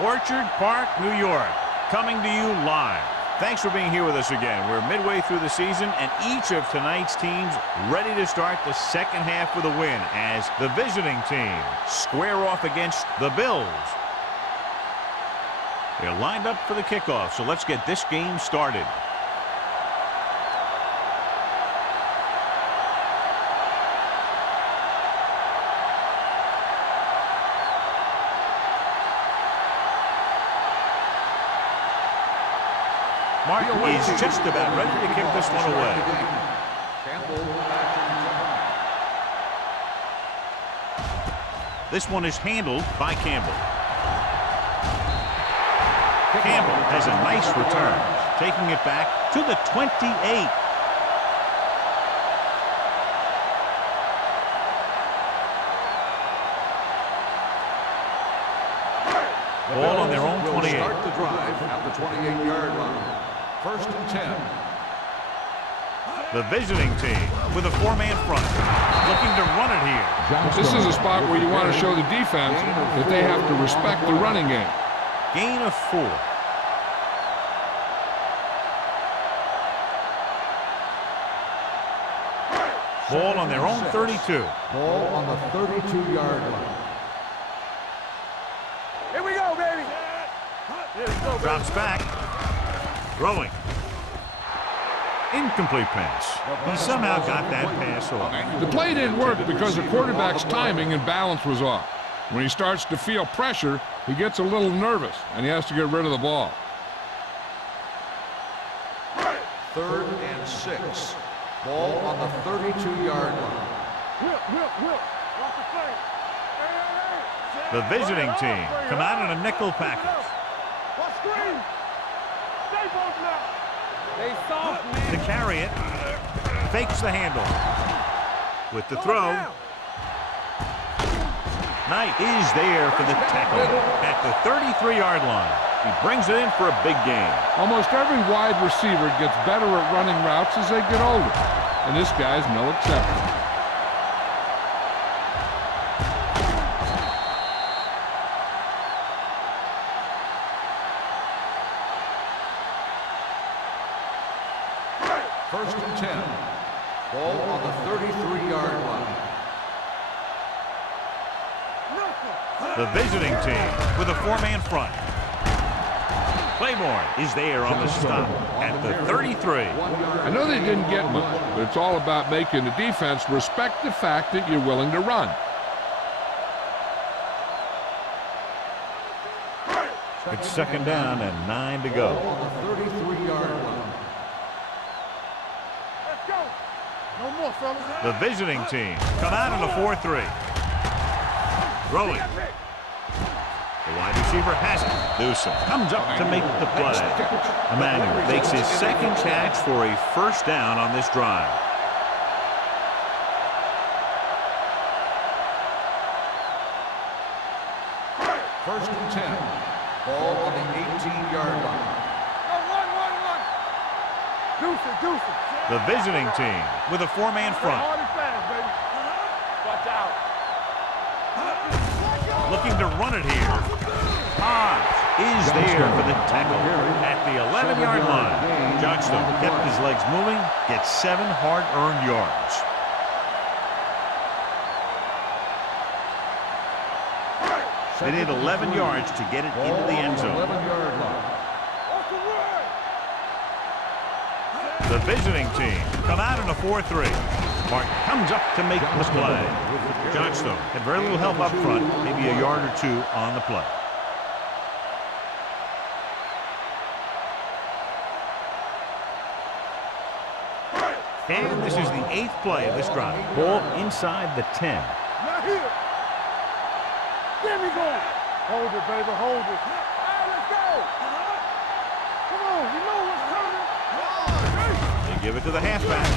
Orchard Park, New York, coming to you live. Thanks for being here with us again. We're midway through the season, and each of tonight's teams ready to start the second half with a win as the visiting team square off against the Bills. They're lined up for the kickoff, so let's get this game started. Martin is just about ready to kick this one away. This one is handled by Campbell. Campbell has a nice return, taking it back to the 28. Ball on their own 28. Start the drive at the 28-yard line. First and 10. The visiting team with a four-man front, looking to run it here. This is a spot where you want to show the defense that they have to respect the running game. Gain of 4. Ball on their own 32. Ball on the 32-yard line. Here we go, baby. Drops back. Throwing. Incomplete pass. He somehow got that pass off. The play didn't work because the quarterback's timing and balance was off. When he starts to feel pressure, he gets a little nervous, and he has to get rid of the ball. 3rd and 6. Ball on the 32-yard line. The visiting team come out in a nickel package. To carry it, fakes the handle. With the throw, Knight is there for the tackle at the 33-yard line. He brings it in for a big gain. Almost every wide receiver gets better at running routes as they get older, and this guy's no exception. First and 10. Ball on the 33-yard line. The visiting team with a four-man front. Claiborne is there on the stop at the 33. I know they didn't get much, but it's all about making the defense respect the fact that you're willing to run. It's second down and 9 to go. Ball on the 33-yard line. The visiting team come out in a 4-3. Throwing. The wide receiver has it. Newsom comes up to make the play. Emmanuel makes his second catch for a first down on this drive. First and 10. Ball on the 18-yard line. The visiting team with a four-man front. Looking to run it here. Hodge is there for the tackle at the 11-yard line. Johnstone kept his legs moving, gets 7 hard-earned yards. They need 11 yards to get it into the end zone. 11-yard line. The visiting team come out in a 4-3. Martin comes up to make the play. Johnstone had very little help up front, maybe a yard or 2 on the play. And this is the 8th play of this drive. Ball inside the 10. Not here. There we go. Hold it, baby. Hold it. All right, let's go. Come on. You know what's coming. They give it to the halfback.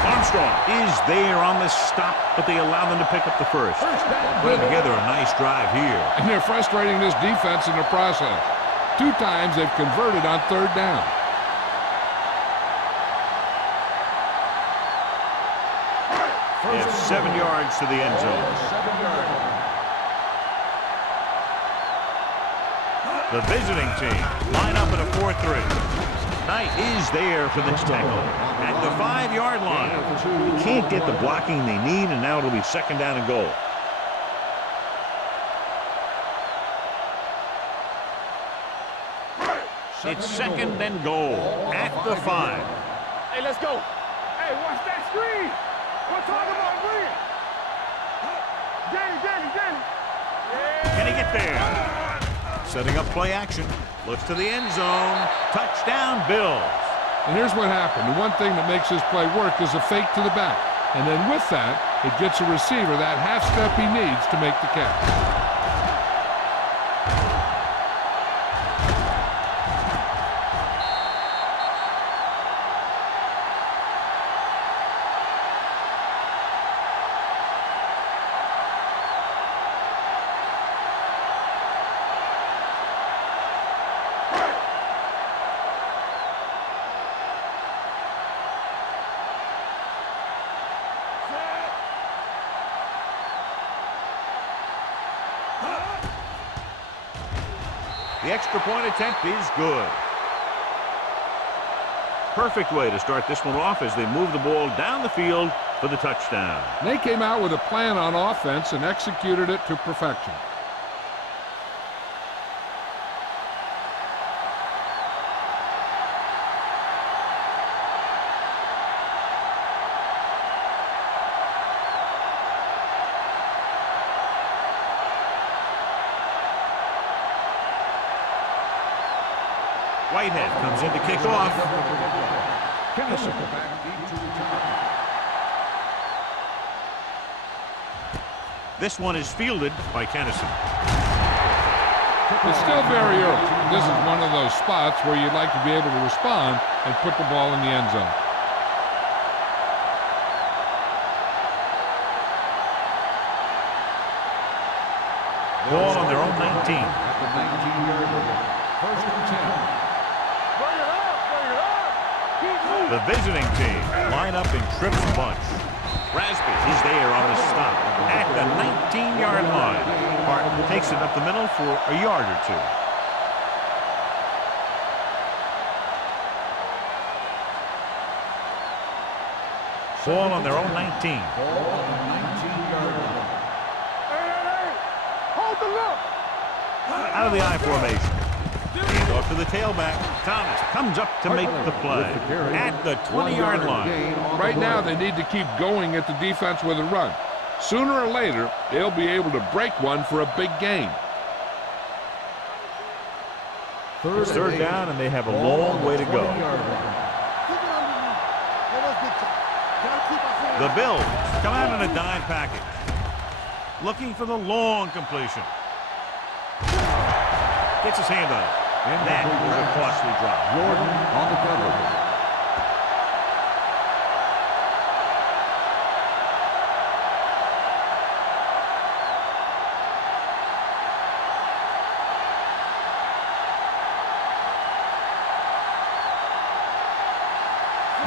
Armstrong is there on the stop, but they allow them to pick up the first. Putting together a nice drive here. And they're frustrating this defense in the process. 2 times they've converted on 3rd down. They have 7 yards to the end zone. 7-yard line. The visiting team line up in a 4-3. Knight is there for the tackle at the 5-yard line. You can't get the blocking they need, and now it'll be second down and goal. It's second and goal at the 5. Hey, let's go. Hey, watch that screen. We're talking about green. Danny. Can he get there? Setting up play action. Looks to the end zone. Touchdown, Bills. And here's what happened. The one thing that makes this play work is a fake to the back. And then with that, it gets a receiver that half step he needs to make the catch. The extra point attempt is good. Perfect way to start this one off as they move the ball down the field for the touchdown. They came out with a plan on offense and executed it to perfection. Whitehead comes in to kick off. This one is fielded by Kennison. It's still very early. This is one of those spots where you'd like to be able to respond and put the ball in the end zone. Ball on their own 19. At the 19-yard line. First and 10. The visiting team line up in trips bunch. Rasby is there on the stop at the 19-yard line. Hart takes it up the middle for a yard or two. Ball on their own 19. Ball on the 19-yard line. Hey, hold the look. Out of the I formation. Hand off to the tailback. Thomas comes up to make the play at the 20-yard line. Right now, they need to keep going at the defense with a run. Sooner or later, they'll be able to break one for a big gain. It's third down, and they have a long way to go. The Bills come out in a dime package, looking for the long completion. Gets his hand on it. And that was a costly drop. Jordan on the cover.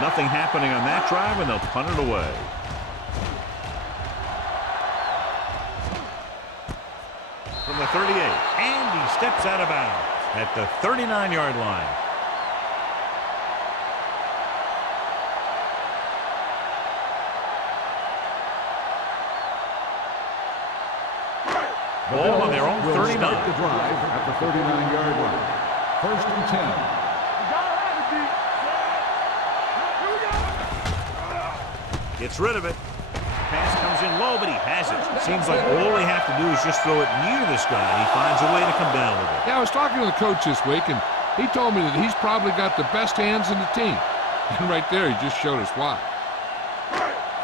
Nothing happening on that drive, and they'll punt it away. From the 38, and he steps out of bounds at the 39-yard line. Ball on their own 39. Start the drive at the 39-yard line. First and 10. Gets rid of it. Pass comes in low, but he has it. Seems like all they have to do is just throw it near this guy, and he finds a way to come down with it. Yeah, I was talking to the coach this week, and he told me that he's probably got the best hands in the team. And right there, he just showed us why.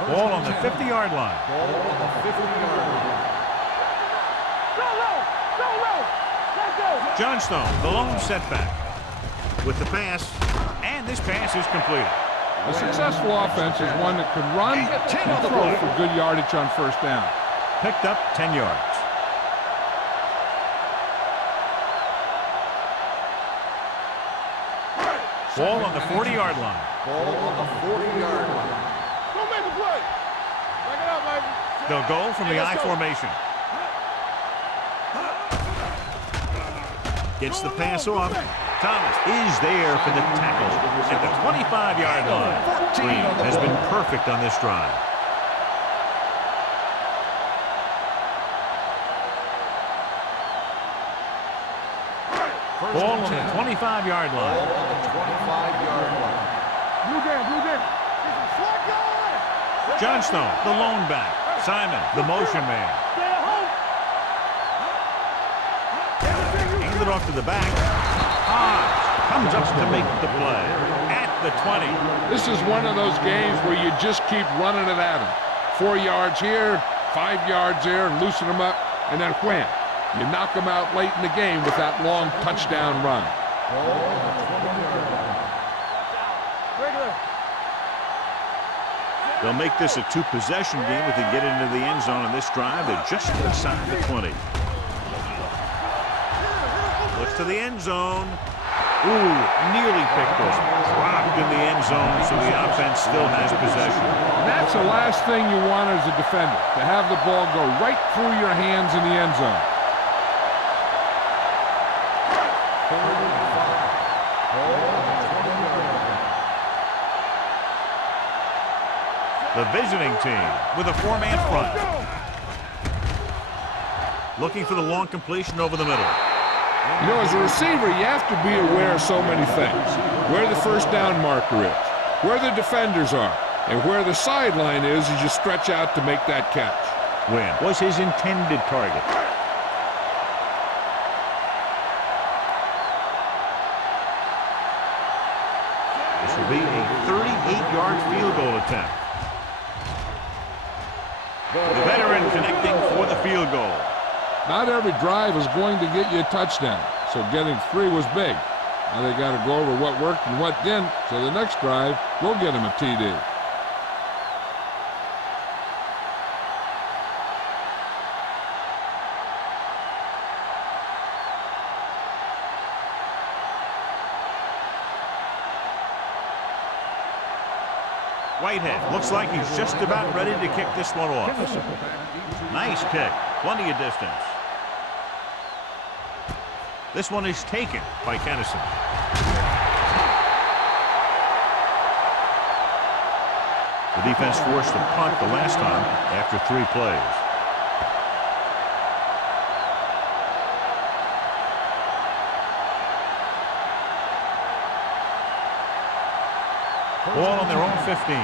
Ball on the 50-yard line. Ball on the 50-yard line. Johnstone, the lone setback. With the pass, and this pass is completed. A successful offense is one that can run and throw for good yardage on first down. Picked up 10 yards. Ball on the 40-yard line. Ball on the 40-yard line. Go make the play. Back it up, baby. They'll go from the I formation. Gets the pass off. Thomas is there for the tackle at the 25-yard line. Green has been perfect on this drive. Ball on the 25-yard line. Ball on the 25-yard line. Blue game. Johnstone, the lone back. Simon, the motion man. Handed off to the back. Comes up to make the play at the 20. This is one of those games where you just keep running it at them. 4 yards here, 5 yards there, and loosen them up, and then wham. You knock them out late in the game with that long touchdown run. They'll make this a two-possession game if they get into the end zone in this drive. They're just inside the 20. Looks to the end zone. Ooh, nearly picked off. Dropped in the end zone, so the offense still has possession. And that's the last thing you want as a defender, to have the ball go right through your hands in the end zone. The visiting team with a four-man front. Looking for the long completion over the middle. You know, as a receiver, you have to be aware of so many things. Where the first down marker is, where the defenders are, and where the sideline is as you stretch out to make that catch. Win was his intended target. This will be a 38-yard field goal attempt. The veteran connecting for the field goal. Not every drive is going to get you a touchdown, so getting 3 was big. Now they got to go over what worked and what didn't, so the next drive will get them a TD. Whitehead looks like he's just about ready to kick this one off. Nice kick. Plenty of distance. This one is taken by Kennison. The defense forced a punt the last time after 3 plays. Ball on their own 15.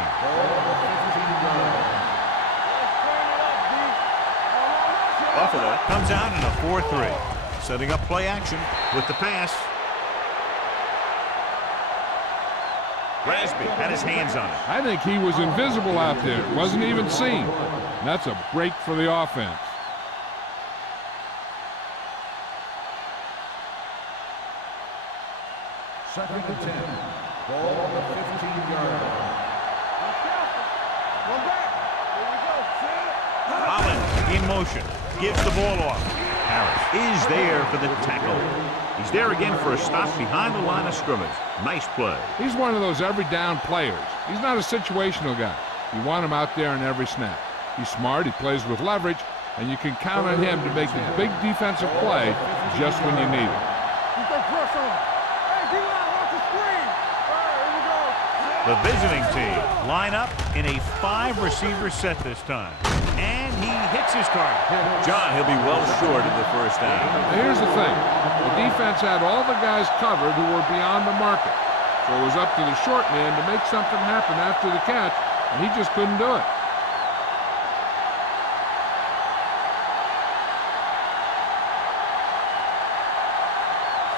Buffalo comes out in a 4-3. Setting up play action with the pass. Rasby had his hands on it. I think he was invisible out there. Wasn't even seen. And that's a break for the offense. Second and 10. Ball on the 15-yard line. Holland in motion. Gives the ball off. Harris is there for the tackle. He's there again for a stop behind the line of scrimmage. Nice play. He's one of those every down players. He's not a situational guy. You want him out there in every snap. He's smart, he plays with leverage, and you can count on him to make a big defensive play just when you need it. The visiting team line up in a 5-receiver set this time. And he hits his target. John, he'll be well short of the first down. Now here's the thing. The defense had all the guys covered who were beyond the market. So it was up to the short man to make something happen after the catch, and he just couldn't do it.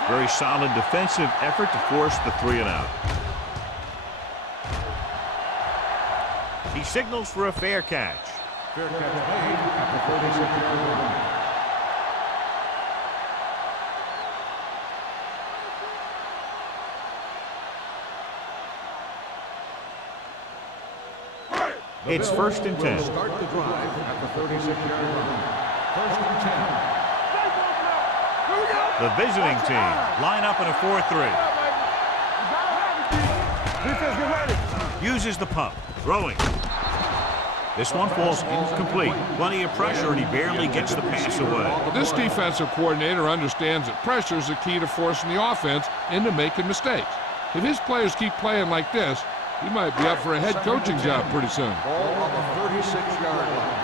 Very solid defensive effort to force the 3-and-out. He signals for a fair catch. Fair catch made at the 46-yard line. It's 1st and 10. Start the drive at the 36-yard line. 1st and 10. The visiting team line up in a 4-3. Uses the pump. Throwing. This one falls incomplete. Plenty of pressure, and he barely gets the pass away. This defensive coordinator understands that pressure is the key to forcing the offense into making mistakes. If his players keep playing like this, he might be up for a head coaching job pretty soon. Ball on the 36-yard line.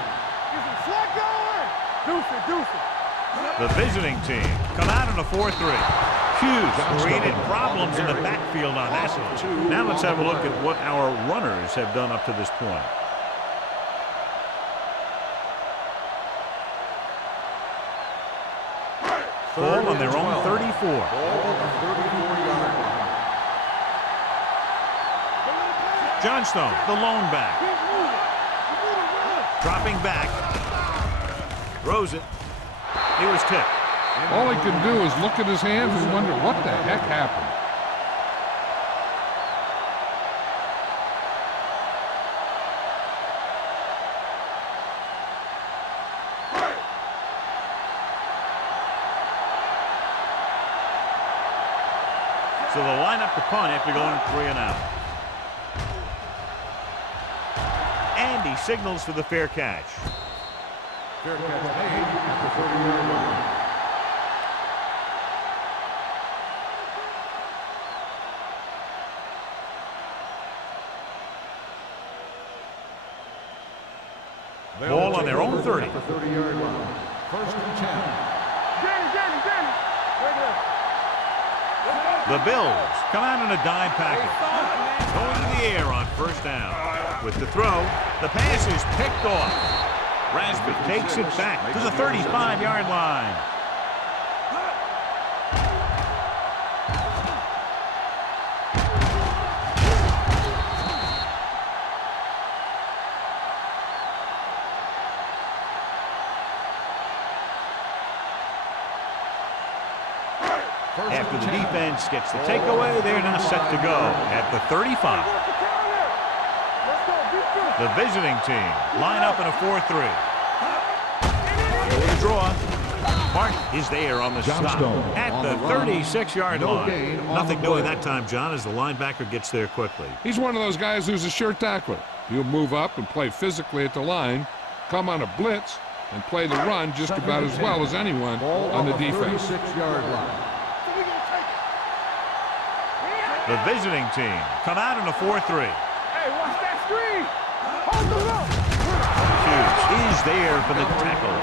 The visiting team come out in a 4-3. Hughes created problems in the backfield on that one. Now let's have a look at what our runners have done up to this point. Ball on their own 34. Ball on the 34-yard line. Johnstone, the lone back. Dropping back. Throws it. He was tipped. All he can do is look at his hands and wonder what the heck happened. So they'll line up the punt after going 3 and out. And he signals for the fair catch. Fair catch made at the 30-yard line. Ball on their own 30. At the 30-yard line. First and 10. The Bills come out in a dime package. Going to the air on first down. With the throw, the pass is picked off. Rasby takes it back to the 35-yard line. After the defense gets the takeaway, they're now set to go at the 35. The visiting team line up in a 4-3. The draw. Mark is there on the stop at the 36-yard line. Nothing doing that time, John, as the linebacker gets there quickly. He's one of those guys who's a sure tackler. He'll move up and play physically at the line, come on a blitz, and play the run just about as well as anyone on the defense. 36-yard line. The visiting team come out in a 4-3. Hey, watch that screen. Hold the look. Hughes is there for the tackle.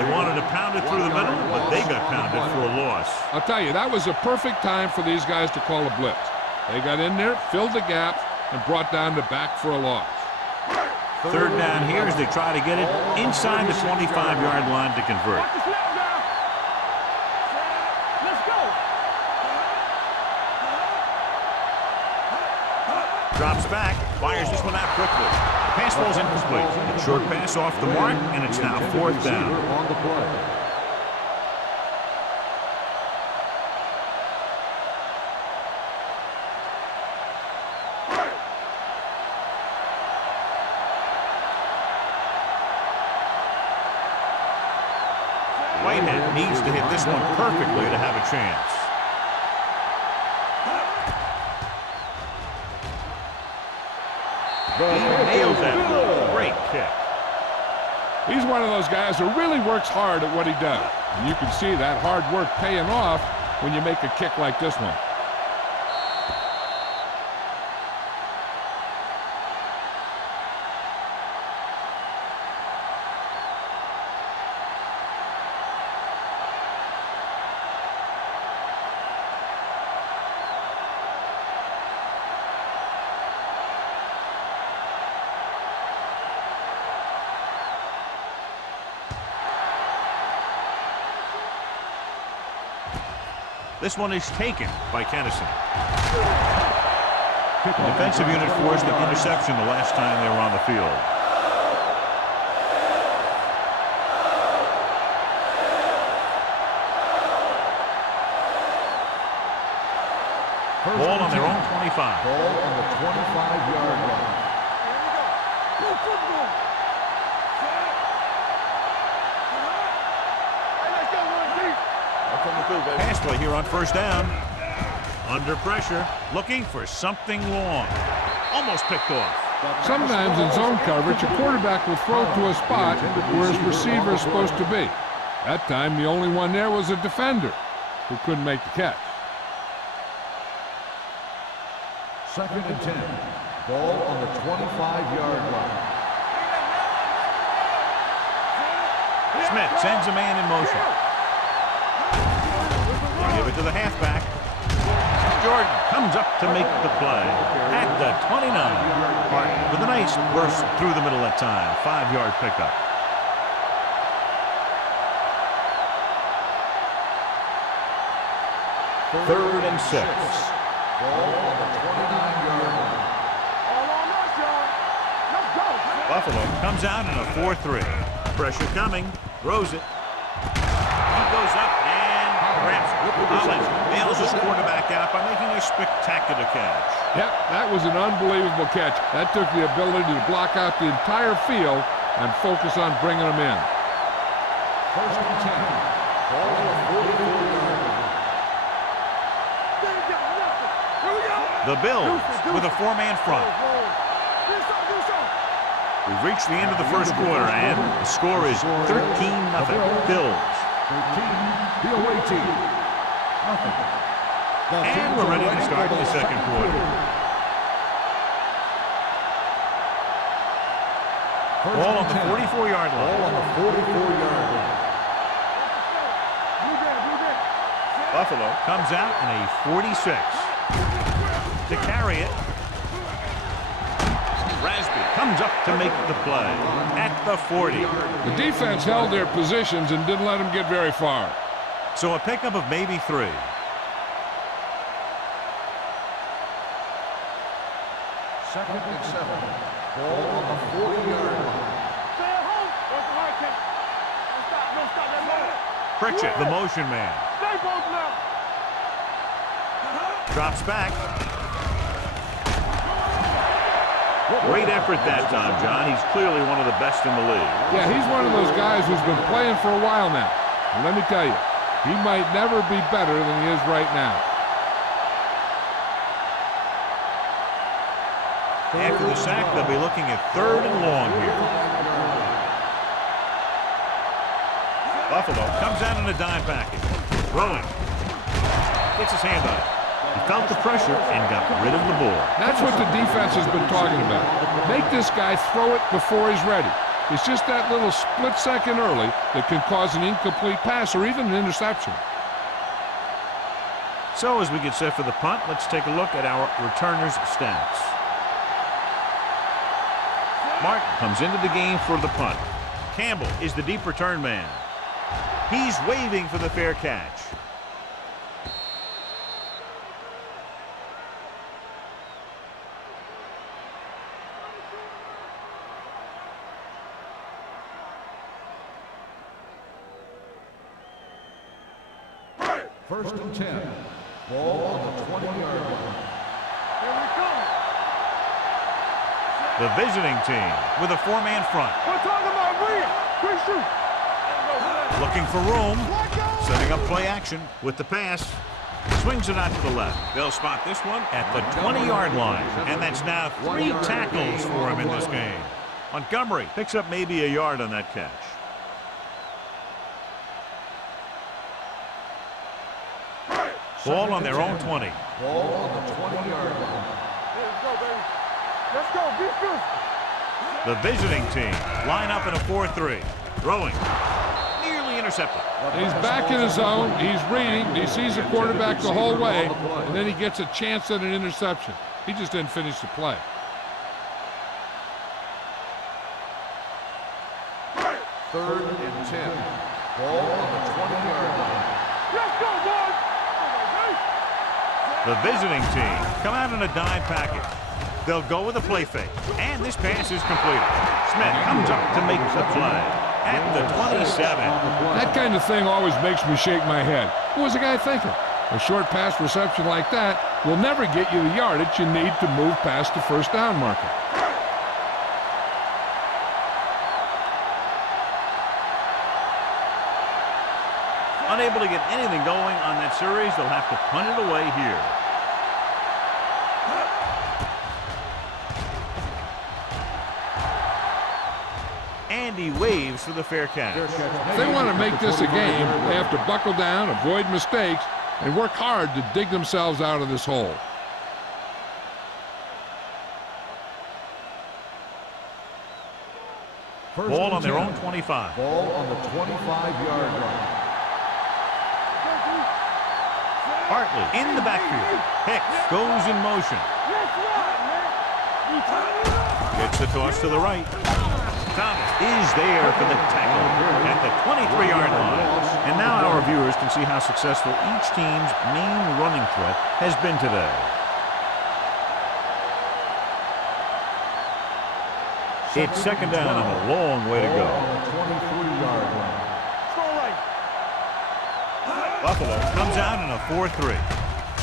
They wanted to pound it through the middle, but they got pounded for a loss. I'll tell you, that was a perfect time for these guys to call a blitz. They got in there, filled the gaps, and brought down the back for a loss. Third down here as they try to get it inside the 25-yard line to convert. Drops back, fires this one out quickly. The pass falls incomplete. A short pass off the mark, and it's now fourth down. On the play. Whitehead needs to hit this one perfectly to have a chance. He nailed that. Great kick. He's one of those guys who really works hard at what he does. And you can see that hard work paying off when you make a kick like this one. This one is taken by Kennison. The defensive unit forced an interception the last time they were on the field. Ball on their own 25. Ball on the 25-yard line. Pass play here on first down. Under pressure, looking for something long. Almost picked off. Sometimes in zone coverage, a quarterback will throw to a spot where his receiver is supposed to be. That time, the only one there was a defender who couldn't make the catch. 2nd and 10. Ball on the 25-yard line. Smith sends a man in motion. They give it to the halfback. Jordan comes up to make the play at the 29. Martin with a nice burst through the middle that time. 5-yard pickup. Third and 6. Ball on the 29-yard line. Buffalo comes out in a 4-3. Pressure coming. Throws it. He goes up and grabs it. Hollins bails his quarterback out by making a spectacular catch. Yep, that was an unbelievable catch. That took the ability to block out the entire field and focus on bringing them in. 1st and 10. Ball on the 44-yard line. The Bills with a 4-man front. We've reached the end of the first quarter, and the score is 13-0. Bills. 13, the away team. Nothing. And we're ready to start the second quarter. Ball on the 44-yard line. Ball on the 44-yard line. Buffalo comes out in a 46. To carry it. Rasby comes up to make the play at the 40. The defense held their positions and didn't let them get very far. So a pickup of maybe 3. 2nd and 7. Ball on the 40-yard line. Pritchett, the motion man. Drops back. Great effort that time, John. He's clearly one of the best in the league. Yeah, he's one of those guys who's been playing for a while now. And let me tell you, he might never be better than he is right now. After the sack, they'll be looking at 3rd and long here. Buffalo comes out in a dime package. Throwing. Gets his hand on it. He felt the pressure and got rid of the ball. That's what the defense has been talking about. Make this guy throw it before he's ready. It's just that little split second early that can cause an incomplete pass or even an interception. So as we get set for the punt, let's take a look at our returners' stats. Martin comes into the game for the punt. Campbell is the deep return man. He's waving for the fair catch. First and 10. Ball on the 20-yard line. Here we come. The visiting team with a 4-man front. We're talking about William. Quick shoot. Looking for room. Setting up play action with the pass. Swings it out to the left. They'll spot this one at the 20-yard line. And that's now 3 tackles for him in this game. Montgomery picks up maybe a yard on that catch. Ball on their own 20. Ball on the 20-yard line. Let's go, baby. Let's go. Be good. The visiting team line up in a 4-3. Throwing. Nearly intercepted. He's back in his zone. He's reading. He sees the quarterback the whole way, and then he gets a chance at an interception. He just didn't finish the play. Third and 10. Ball on the 20-yard line. Let's go, boys. The visiting team come out in a dime package. They'll go with a play fake. And this pass is completed. Smith comes up to make the play at the 27. That kind of thing always makes me shake my head. What was the guy thinking? A short pass reception like that will never get you the yardage you need to move past the first down marker. Unable to get anything going on that series, they'll have to punt it away here. And he waves for the fair catch. If they want to make this a game, they have to buckle down, avoid mistakes, and work hard to dig themselves out of this hole. Ball on their own 25. Ball on the 25-yard line. Hartley in the backfield. Hicks goes in motion. Gets the toss to the right. Thomas is there for the tackle at the 23-yard line. And now our viewers can see how successful each team's main running threat has been today. It's second down and a long way to go. Buffalo comes out in a 4-3.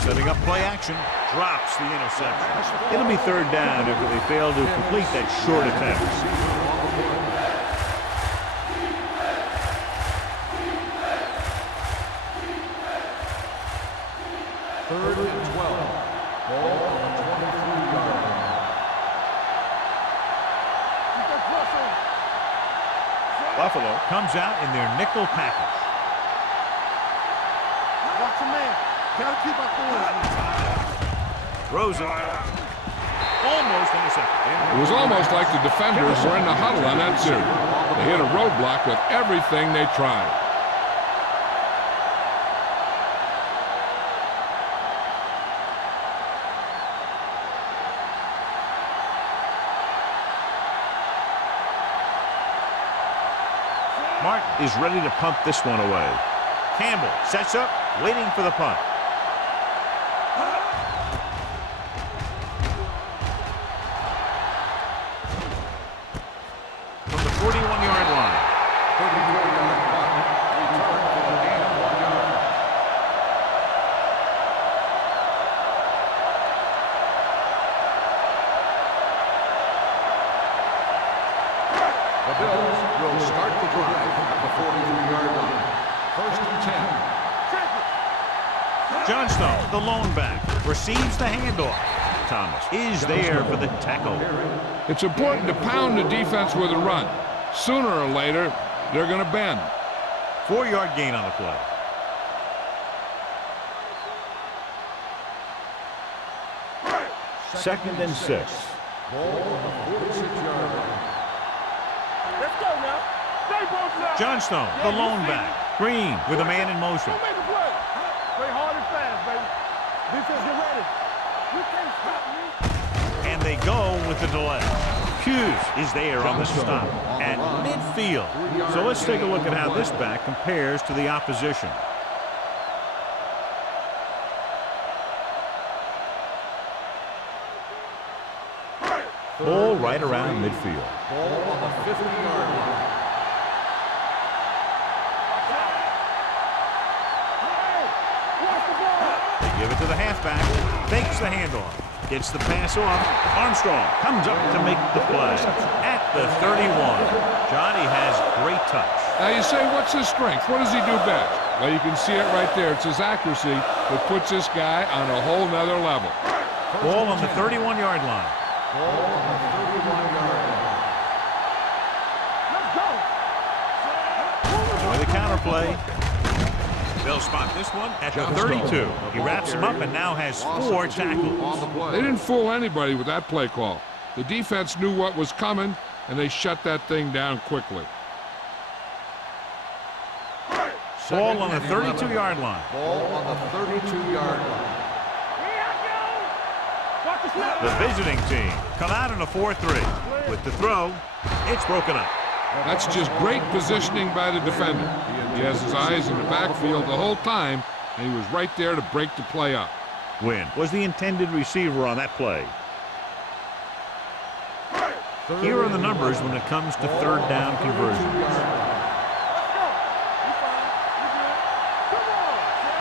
Setting up play action, drops the interception. It'll be third down if they fail to complete that short attempt. Third and 12. Ball on the 23-yard line. Buffalo comes out in their nickel package. Watch the man. Gotta keep up Throws it. Almost intercepted. It was almost like the defenders were in the huddle on that series. They hit a roadblock with everything they tried. Martin is ready to punt this one away. Campbell sets up, waiting for the punt. From the 41-yard line. 34-yard punt. Return for a gain of 1 yard. The Bills will start the drive at the 43-yard line. First and 10. Johnstone, the lone back, receives the handoff. Thomas is there for the tackle. It's important to pound the defense with a run. Sooner or later, they're going to bend. 4-yard gain on the play. Second and 6. Ball on the 46-yard line. Let's go now. Stay both now. Johnstone, the lone back. Green with a man in motion. Don't make a play. Play hard and fast, baby. Defense, get ready. You can't stop me. And they go with the delay. Hughes is there on the stop at midfield. So let's take a look at how this back compares to the opposition. Ball right around midfield. Ball on the 50-yard line. They give it to the halfback. Fakes the handoff. Gets the pass off. Armstrong comes up to make the play at the 31. Johnny has great touch. Now you say, what's his strength? What does he do best? Well, you can see it right there. It's his accuracy that puts this guy on a whole nother level. Ball on the 31-yard line. Ball on the 31-yard line. Let's go. With a counter play. They'll spot this one at the 32. He wraps him up and now has 4 tackles. They didn't fool anybody with that play call. The defense knew what was coming, and they shut that thing down quickly. Ball on the 32-yard line. Ball on the 32-yard line. The visiting team come out in a 4-3. With the throw, it's broken up. That's just great positioning by the defender. He has his eyes in the backfield the whole time, and he was right there to break the play up. Wynn was the intended receiver on that play. Here are the numbers when it comes to third down conversions.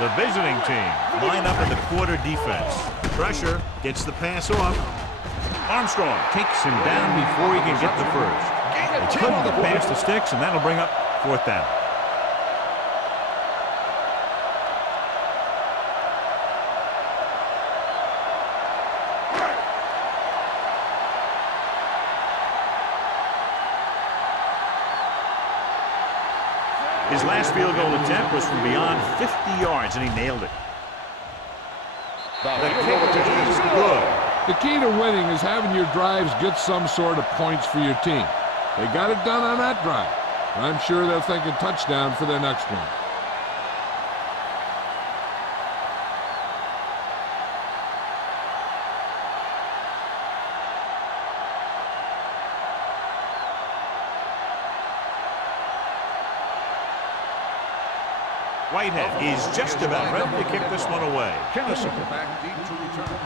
The visiting team line up in the quarter defense. Pressure, gets the pass off. Armstrong takes him down before he can get the first. They couldn't get past the sticks, and that'll bring up 4th down. His last field goal attempt was from beyond 50 yards, and he nailed it. The kick is good. The key to winning is having your drives get some sort of points for your team. They got it done on that drive. And I'm sure they're thinking touchdown for their next one. Whitehead is just about ready to kick this one away. Kennison back deep to return.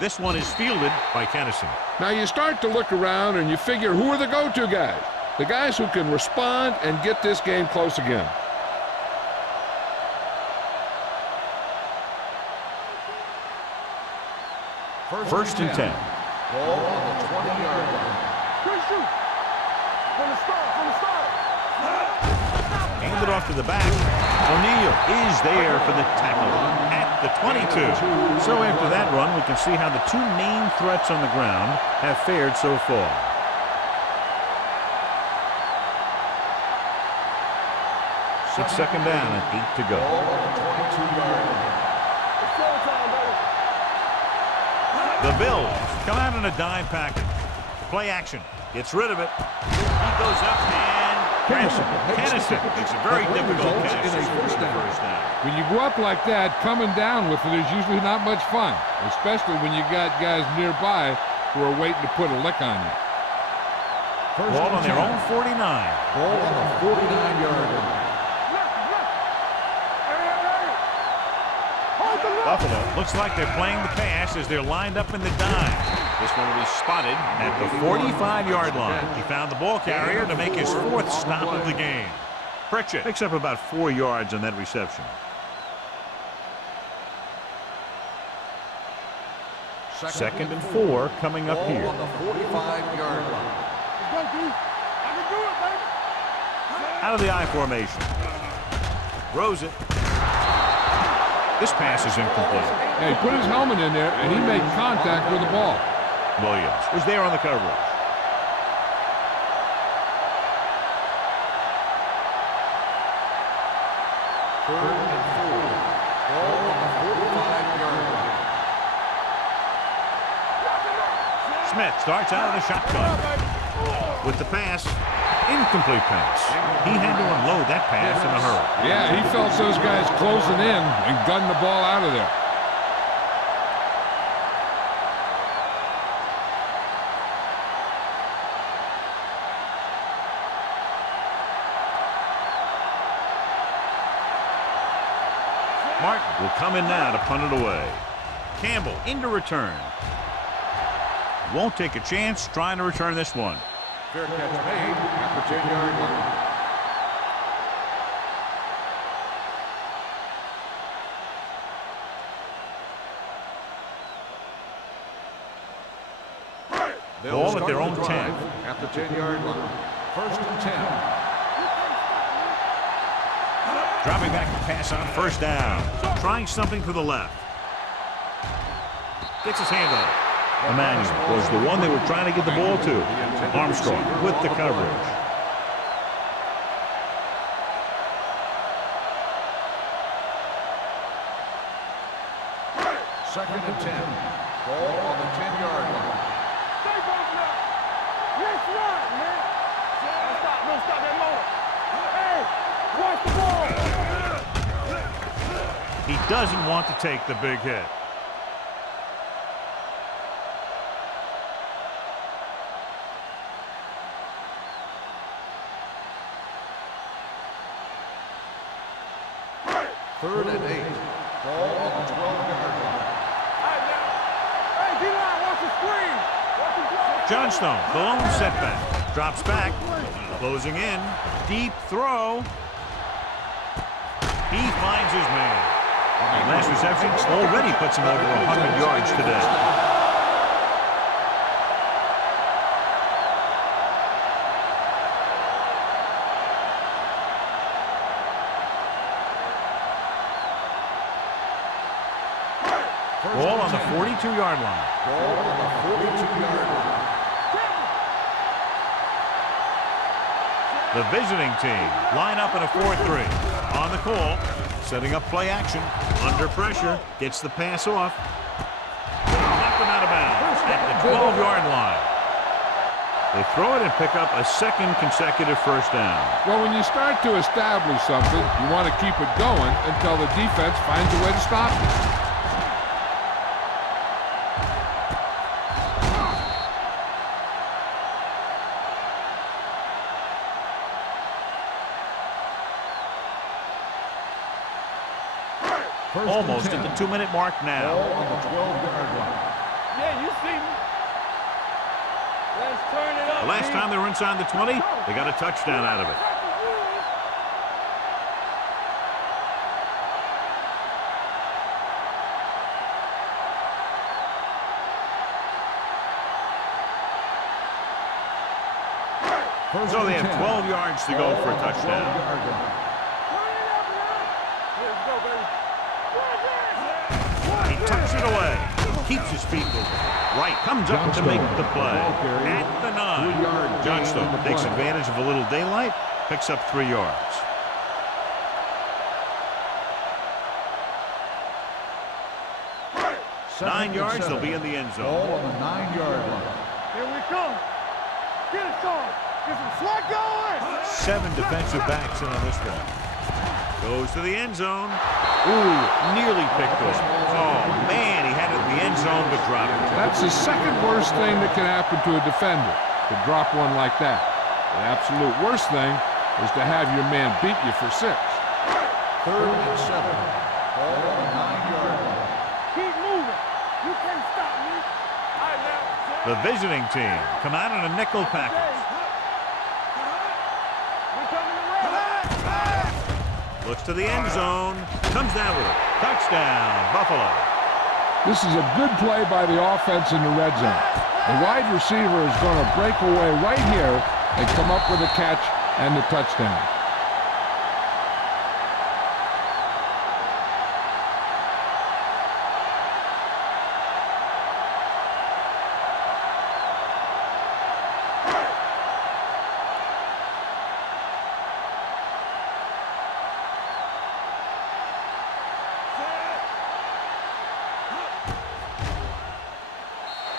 This one is fielded by Kennison. Now you start to look around and you figure, who are the go-to guys? The guys who can respond and get this game close again. First and 10. Ball on the 20-yard line. Good shoot. From the start. Handed off to the back. O'Neal is there for the tackle at the 22. So after that run, we can see how the two main threats on the ground have fared so far. It's second down and 8 to go. Ball on the 22-yard line. It's showtime, baby. The Bills come out in a dime package. Play action. Gets rid of it. He goes up and Kennison makes a very difficult catch. First down. When you go up like that, coming down with it is usually not much fun, especially when you got guys nearby who are waiting to put a lick on you. Ball on their own 49. Ball on the 49-yard line. Buffalo looks like they're playing the pass as they're lined up in the dime. This one will be spotted at the 45-yard line. He found the ball carrier to make his fourth stop of the game. Pritchett picks up about 4 yards on that reception. Second and 4 coming up here. Ball on the 45-yard line. Let's go, D. I can do it, baby. Out of the I formation. Throws it. This pass is incomplete. Yeah, he put his helmet in there, and he made contact with the ball. Williams was there on the coverage. Third and 4. Ball on the 45-yard line. Smith starts out of the shotgun. With the pass, incomplete pass. He had to unload that pass in a hurry. Yeah, he felt those guys closing in and gunned the ball out of there. Martin will come in now to punt it away. Campbell into return. Won't take a chance trying to return this one. Fair catch made at the 10-yard line. Ball at their own 10. At the 10-yard line. First and 10. Dropping back to pass on first down. Trying something to the left. Gets his hand on it. Emmanuel was the one they were trying to get the ball to. Armstrong with the coverage. Second and 10. Ball on the 10-yard line. Stay back now. Yes, right, man. Don't stop that motor. Hey, watch the ball. He doesn't want to take the big hit. Third and 8. Ball on the 12-yard line. Hey, D-line, watch the screen. Watch the block. Johnstone, the lone setback. Drops back. Closing in. Deep throw. He finds his man. Last reception already puts him over 100 yards today. Ball on the 42-yard line. Ball on the 42-yard line. The visiting team line up in a 4-3. On the call, setting up play action. Under pressure, gets the pass off. Knocked him out of bounds at the 12-yard line. They throw it and pick up a second consecutive first down. Well, when you start to establish something, you want to keep it going until the defense finds a way to stop it. Almost at the 2-minute mark now. On the 12-yard line. Yeah, you see me. Let's turn it up. The last time they were inside the 20, they got a touchdown out of it. So they have 12 yards to go for a touchdown. He tucks it away. Keeps his feet moving. Right, comes up to make the play. At the 9. Johnstone takes advantage of a little daylight. Picks up 3 yards. Nine yards, they'll be in the end zone. Ball on the 9-yard line. Here we come. Get it going. Get some slack going. 7 defensive backs in on this one. Goes to the end zone. Ooh, nearly picked off. Oh, man, he had it in the end zone but dropped it. That's the second worst thing that can happen to a defender, to drop one like that. The absolute worst thing is to have your man beat you for 6. 3rd and 7. Ball on the 9-yard line. Keep moving. You can't stop me. The visiting team come out in a nickel package. Looks to the end zone. Comes down with it. Touchdown, Buffalo. This is a good play by the offense in the red zone. The wide receiver is going to break away right here and come up with a catch and the touchdown.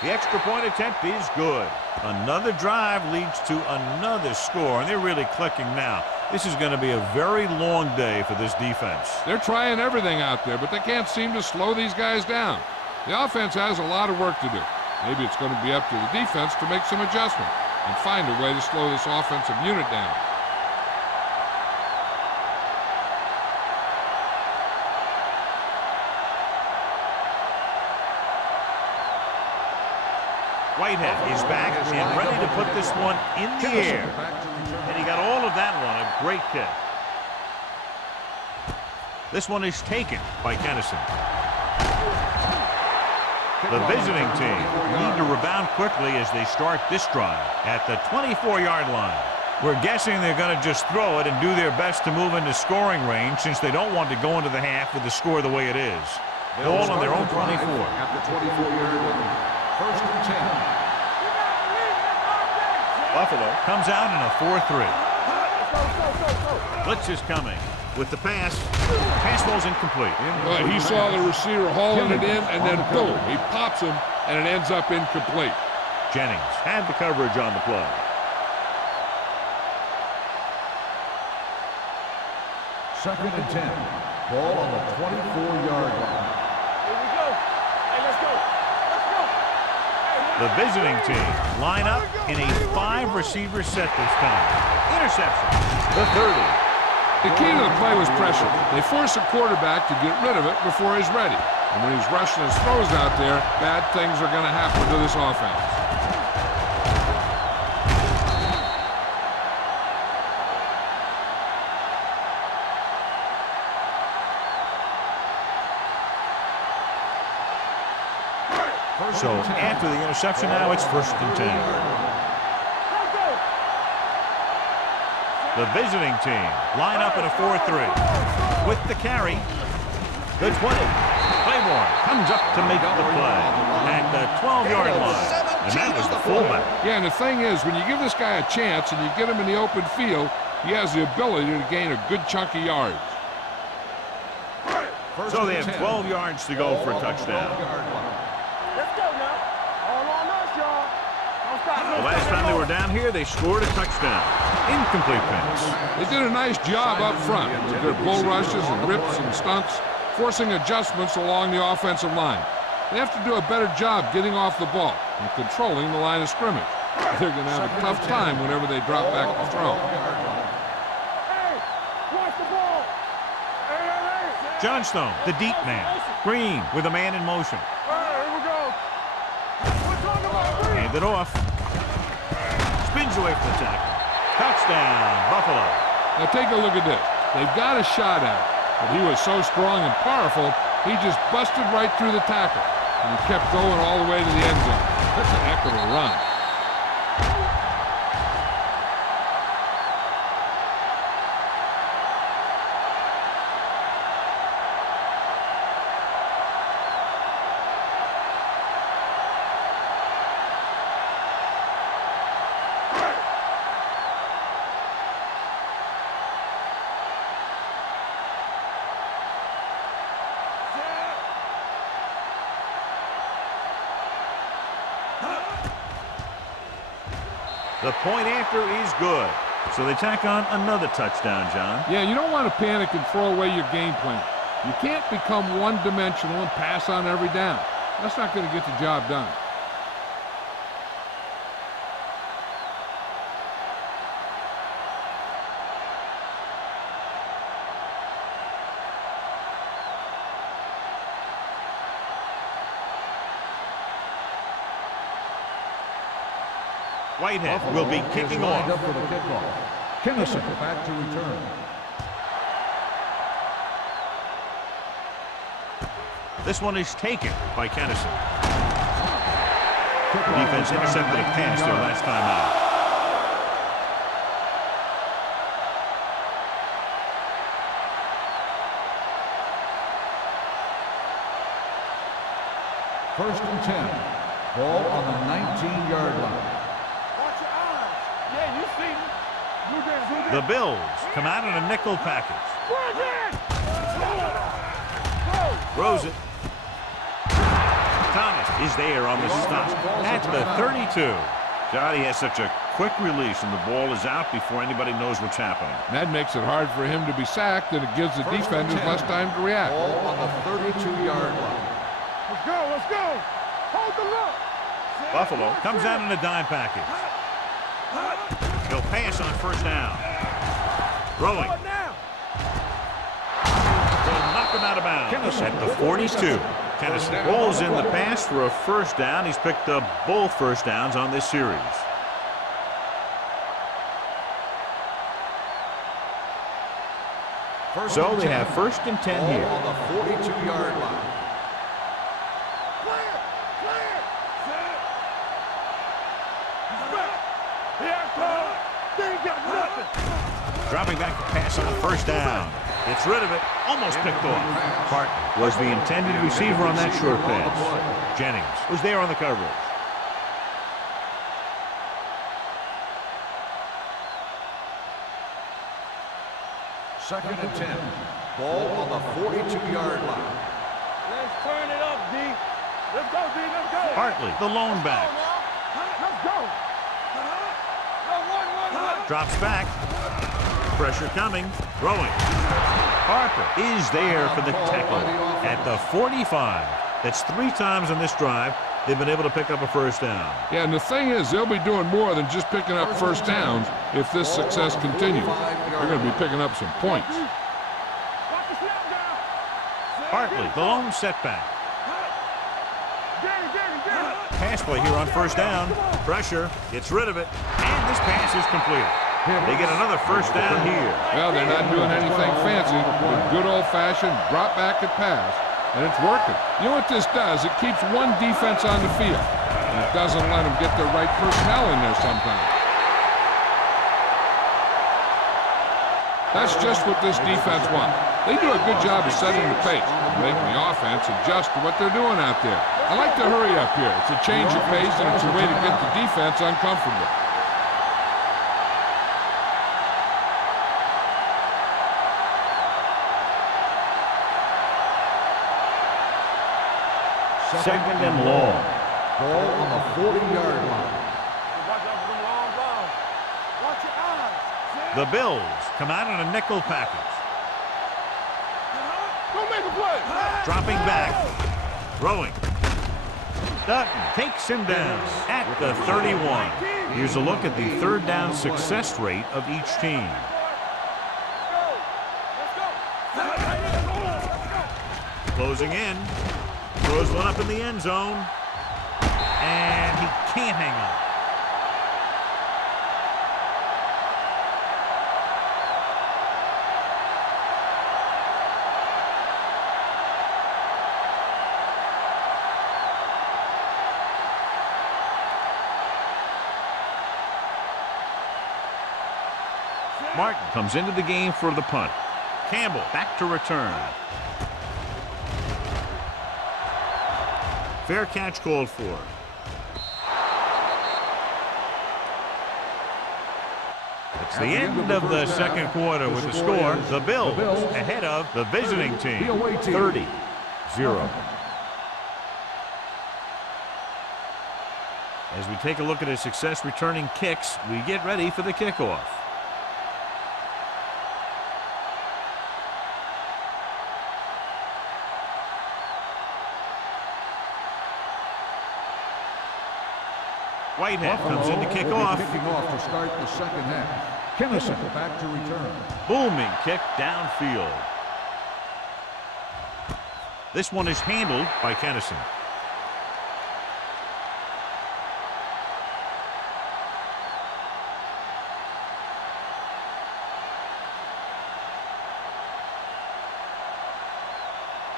The extra point attempt is good. Another drive leads to another score, and they're really clicking now. This is going to be a very long day for this defense. They're trying everything out there, but they can't seem to slow these guys down. The offense has a lot of work to do. Maybe it's going to be up to the defense to make some adjustment and find a way to slow this offensive unit down. Whitehead is back and ready to put this one in the air. And he got all of that one, a great kick. This one is taken by Kennison. The visiting team need to rebound quickly as they start this drive at the 24-yard line. We're guessing they're going to just throw it and do their best to move into scoring range since they don't want to go into the half with the score the way it is. Ball on their own 24. At the 24-yard line. 1st and 10. Buffalo comes out in a 4-3. Blitz is coming. With the pass, pass ball's incomplete. Well, he saw the receiver hauling it in, and then boom, he pops him, and it ends up incomplete. Jennings had the coverage on the play. Second and 10. Ball on the 24-yard line. Here we go. Hey, let's go. Let's go. The visiting team line up in a 5-receiver set this time. Interception. The 30. The key to the play was pressure. They force a quarterback to get rid of it before he's ready. And when he's rushing his throws out there, bad things are going to happen to this offense. So after the interception now, it's 1st and 10. The visiting team line up in a 4-3. With the carry, the 20. Claiborne comes up to make the play at the 12-yard line. And that was the fullback. Yeah, and the thing is, when you give this guy a chance and you get him in the open field, he has the ability to gain a good chunk of yards. So they have 12 yards to go for a touchdown. Let's go now. All on us, y'all. Don't stop. The last time they were down here, they scored a touchdown. Incomplete pass. They did a nice job up front with their bull rushes and rips and stunts, forcing adjustments along the offensive line. They have to do a better job getting off the ball and controlling the line of scrimmage. They're going to have a tough time whenever they drop back to throw. Hey, watch the ball. Hey. Johnstone, the deep man. Green with a man in motion. All right, here we go. We're talking about Green. Hand it off. Spins away from the tackle. Touchdown, Buffalo. Now take a look at this. They've got a shot at it, but he was so strong and powerful, he just busted right through the tackle. And he kept going all the way to the end zone. That's a heck of a run. The point after is good. So they tack on another touchdown, John. Yeah, you don't want to panic and throw away your game plan. You can't become one-dimensional and pass on every down. That's not going to get the job done. Whitehead will be kicking off. Up for the kickoff. Kennison back to return. This one is taken by Kennison. Defense intercepted a pass their last time out. First and 10. Ball on the 19-yard line. Watch your eyes. Yeah, you see me. Do that. The Bills come out in a nickel package. Rosen. Thomas is there on the stop at the 32. Johnny has such a quick release and the ball is out before anybody knows what's happening. That makes it hard for him to be sacked, and it gives the defenders less time to react. Ball on the 32-yard line. Let's go, let's go. Hold the look. Buffalo comes out in a dime package. He'll pass on first down. Throwing. They'll knock him out of bounds at the 42. Kennison rolls in the pass for a first down. He's picked up both first downs on this series. So they have first and 10 here. On the 42-yard line. Dropping back to pass on first down. Gets rid of it. Almost picked off. Hart was the intended receiver on that short pass. Jennings was there on the coverage. Second and 10. Ball on the 42-yard line. Let's turn it up, D. Let's go, D. Let's go. Hartley, the lone back. Let's go. Drops back. Pressure coming. Throwing. Harper is there for the tackle at the 45. That's 3 times on this drive they've been able to pick up a first down. Yeah, and the thing is, they'll be doing more than just picking up first downs if this success continues. They're going to be picking up some points. Hartley, the lone setback. Pass play here on first down. Pressure, gets rid of it, and this pass is completed. They get another first down here. Well, they're not doing anything fancy. Good old-fashioned drop back and pass, and it's working. You know what this does? It keeps one defense on the field, and it doesn't let them get the right personnel in there sometimes. That's just what this defense wants. They do a good job of setting the pace, making the offense adjust to what they're doing out there. I like to hurry up here. It's a change of pace, and it's a way to get the defense uncomfortable. Second and long. Ball on the 40-yard line. Watch out for them long balls. Watch your eyes. The Bills come out in a nickel package. Go make a play. Dropping back. Throwing. Dutton takes him down at the 31. Here's a look at the third down success rate of each team. Closing in. Throws one up in the end zone. And he can't hang on. Martin comes into the game for the punt. Campbell back to return. Fair catch called for. It's the end of the second quarter with the score. The Bills ahead of the visiting team, 30-0. As we take a look at his success returning kicks, we get ready for the kickoff. Whitehead comes in to kick off. Kicking off to start the second half. Kennison back to return. Booming kick downfield. This one is handled by Kennison.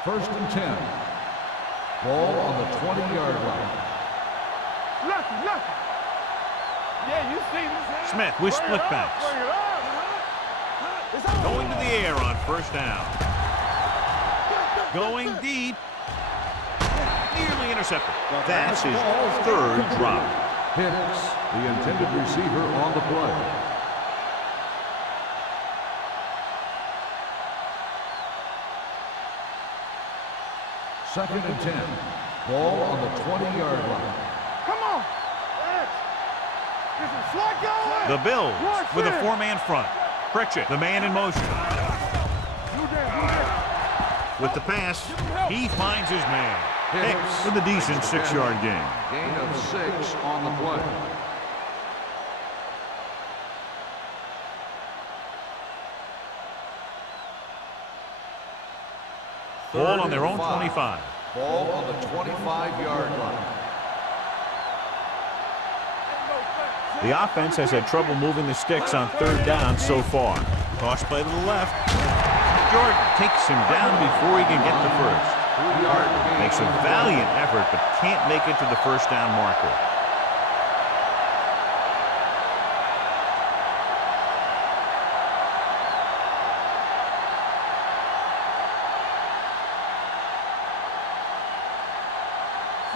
First and 10. Ball on the 20-yard line. Lucky. Yeah, you see this. Smith with split backs. Going to the air on first down. Going deep. Nearly intercepted. That's his third drop. Hicks, the intended receiver on the play. Second and 10. Ball on the 20-yard line. Come on. This is slot going. The Bills with a four-man front. Pritchett, the man in motion. With the pass, he finds his man. Hicks with a decent 6-yard gain. Gain of 6 on the play. Ball on their own 25. Ball on the 25-yard line. The offense has had trouble moving the sticks on third down so far. Toss play to the left. Jordan takes him down before he can get the first. Makes a valiant effort, but can't make it to the first down marker.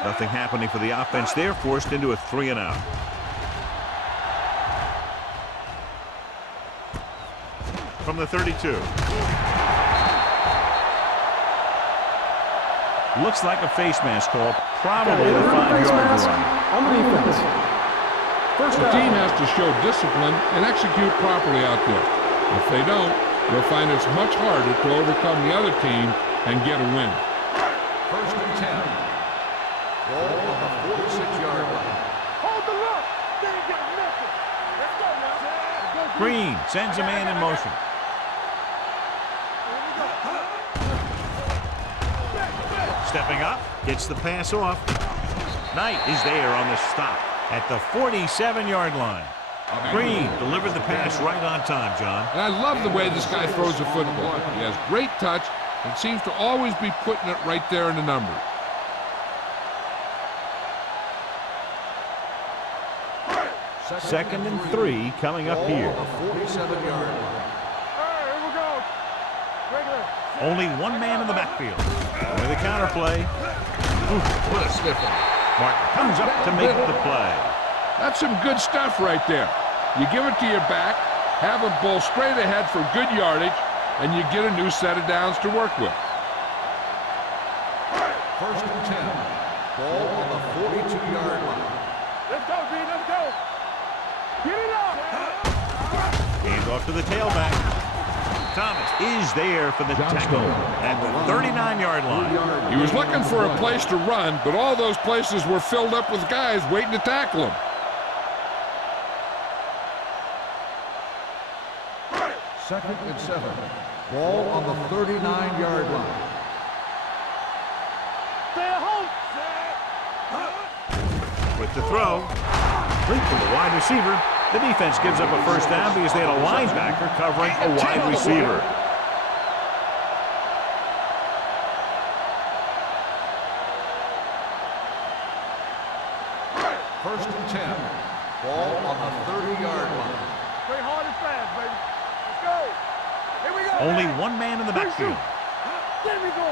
Nothing happening for the offense. They're forced into a 3-and-out. From the 32. Looks like a face mask call. Probably the 5-yard line. On the defense. The team has to show discipline and execute properly out there. If they don't, they'll find it's much harder to overcome the other team and get a win. First and 10. Ball on the 46-yard line. Hold the look. They ain't getting nothing. Let's go now. Green sends a man in motion. Stepping up, gets the pass off. Knight is there on the stop at the 47-yard line. Green delivered the pass right on time, John. And I love the way this guy throws the football. He has great touch and seems to always be putting it right there in the numbers. Second and 3 coming up here. Ball on the 47-yard line. Only one man in the backfield. With a counter play. What a stiffing. Martin comes up to make the play. That's some good stuff right there. You give it to your back, have him bowl straight ahead for good yardage, and you get a new set of downs to work with. First and 10. Ball on the 42-yard line. Let's go, D. Let's go. Get it up. Hands off to the tailback. Thomas is there for the tackle at the 39-yard line. He was looking for a place to run, but all those places were filled up with guys waiting to tackle him. Second and 7. Ball on the 39-yard line. Stay at home. With the throw, complete from the wide receiver. The defense gives up a first down because they had a linebacker covering a wide receiver. First and 10. Ball on the 30-yard line. Play hard and fast, baby. Let's go. Here we go. Only one man in the backfield. There we go.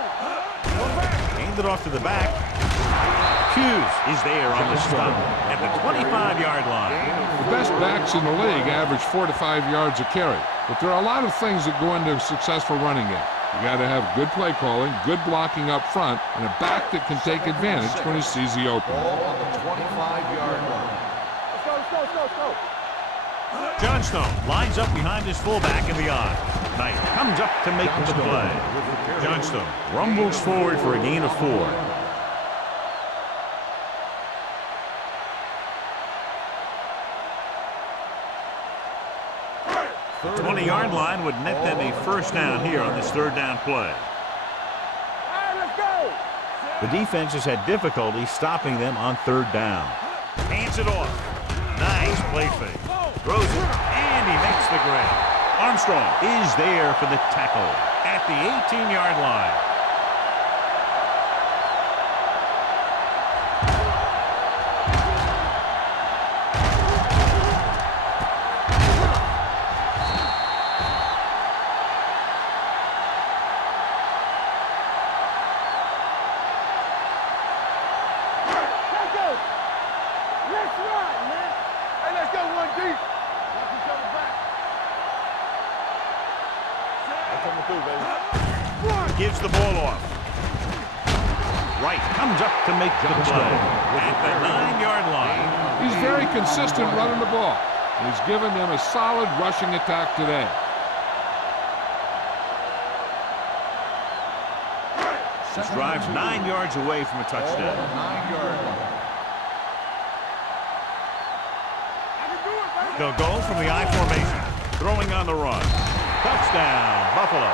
Go back. Handed off to the back. Hughes is there on the stop at the 25-yard line. The best backs in the league average 4 to 5 yards a carry, but there are a lot of things that go into a successful running game. You got to have good play calling, good blocking up front, and a back that can take advantage when he sees the opening. Ball on the 25-yard line. Let's go, let's go, let's go, let's go. Johnstone lines up behind his fullback in the eye. Knight comes up to make the play. Johnstone rumbles forward for a gain of 4. The 20-yard line would net them a first down here on this third down play. All right, let's go. The defense has had difficulty stopping them on third down. Hands it off. Nice play fake. Throws it, and he makes the grab. Armstrong is there for the tackle at the 18-yard line. Let's go. Let's ride, man. Hey, let's go one deep. Watch each other back. Coming through, baby. Gives the ball off. Wright comes up to make the play at the 9-yard line. He's very consistent running the ball. And he's given them a solid rushing attack today. This drive's 9 yards away from a touchdown. 9-yard line. I can do it, baby. They'll go from the I formation, throwing on the run. Touchdown, Buffalo.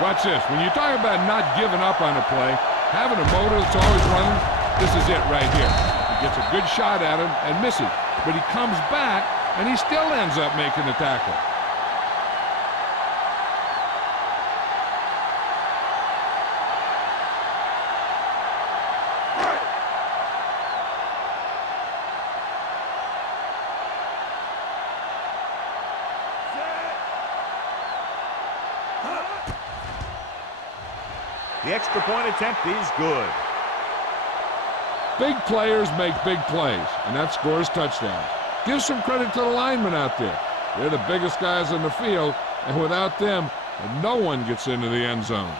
Watch this. When you talk about not giving up on a play, having a motor that's always running, this is it right here. He gets a good shot at him and misses. But he comes back, and he still ends up making the tackle. The extra point attempt is good. Big players make big plays, and that scores touchdowns. Give some credit to the linemen out there. They're the biggest guys in the field, and without them, no one gets into the end zone.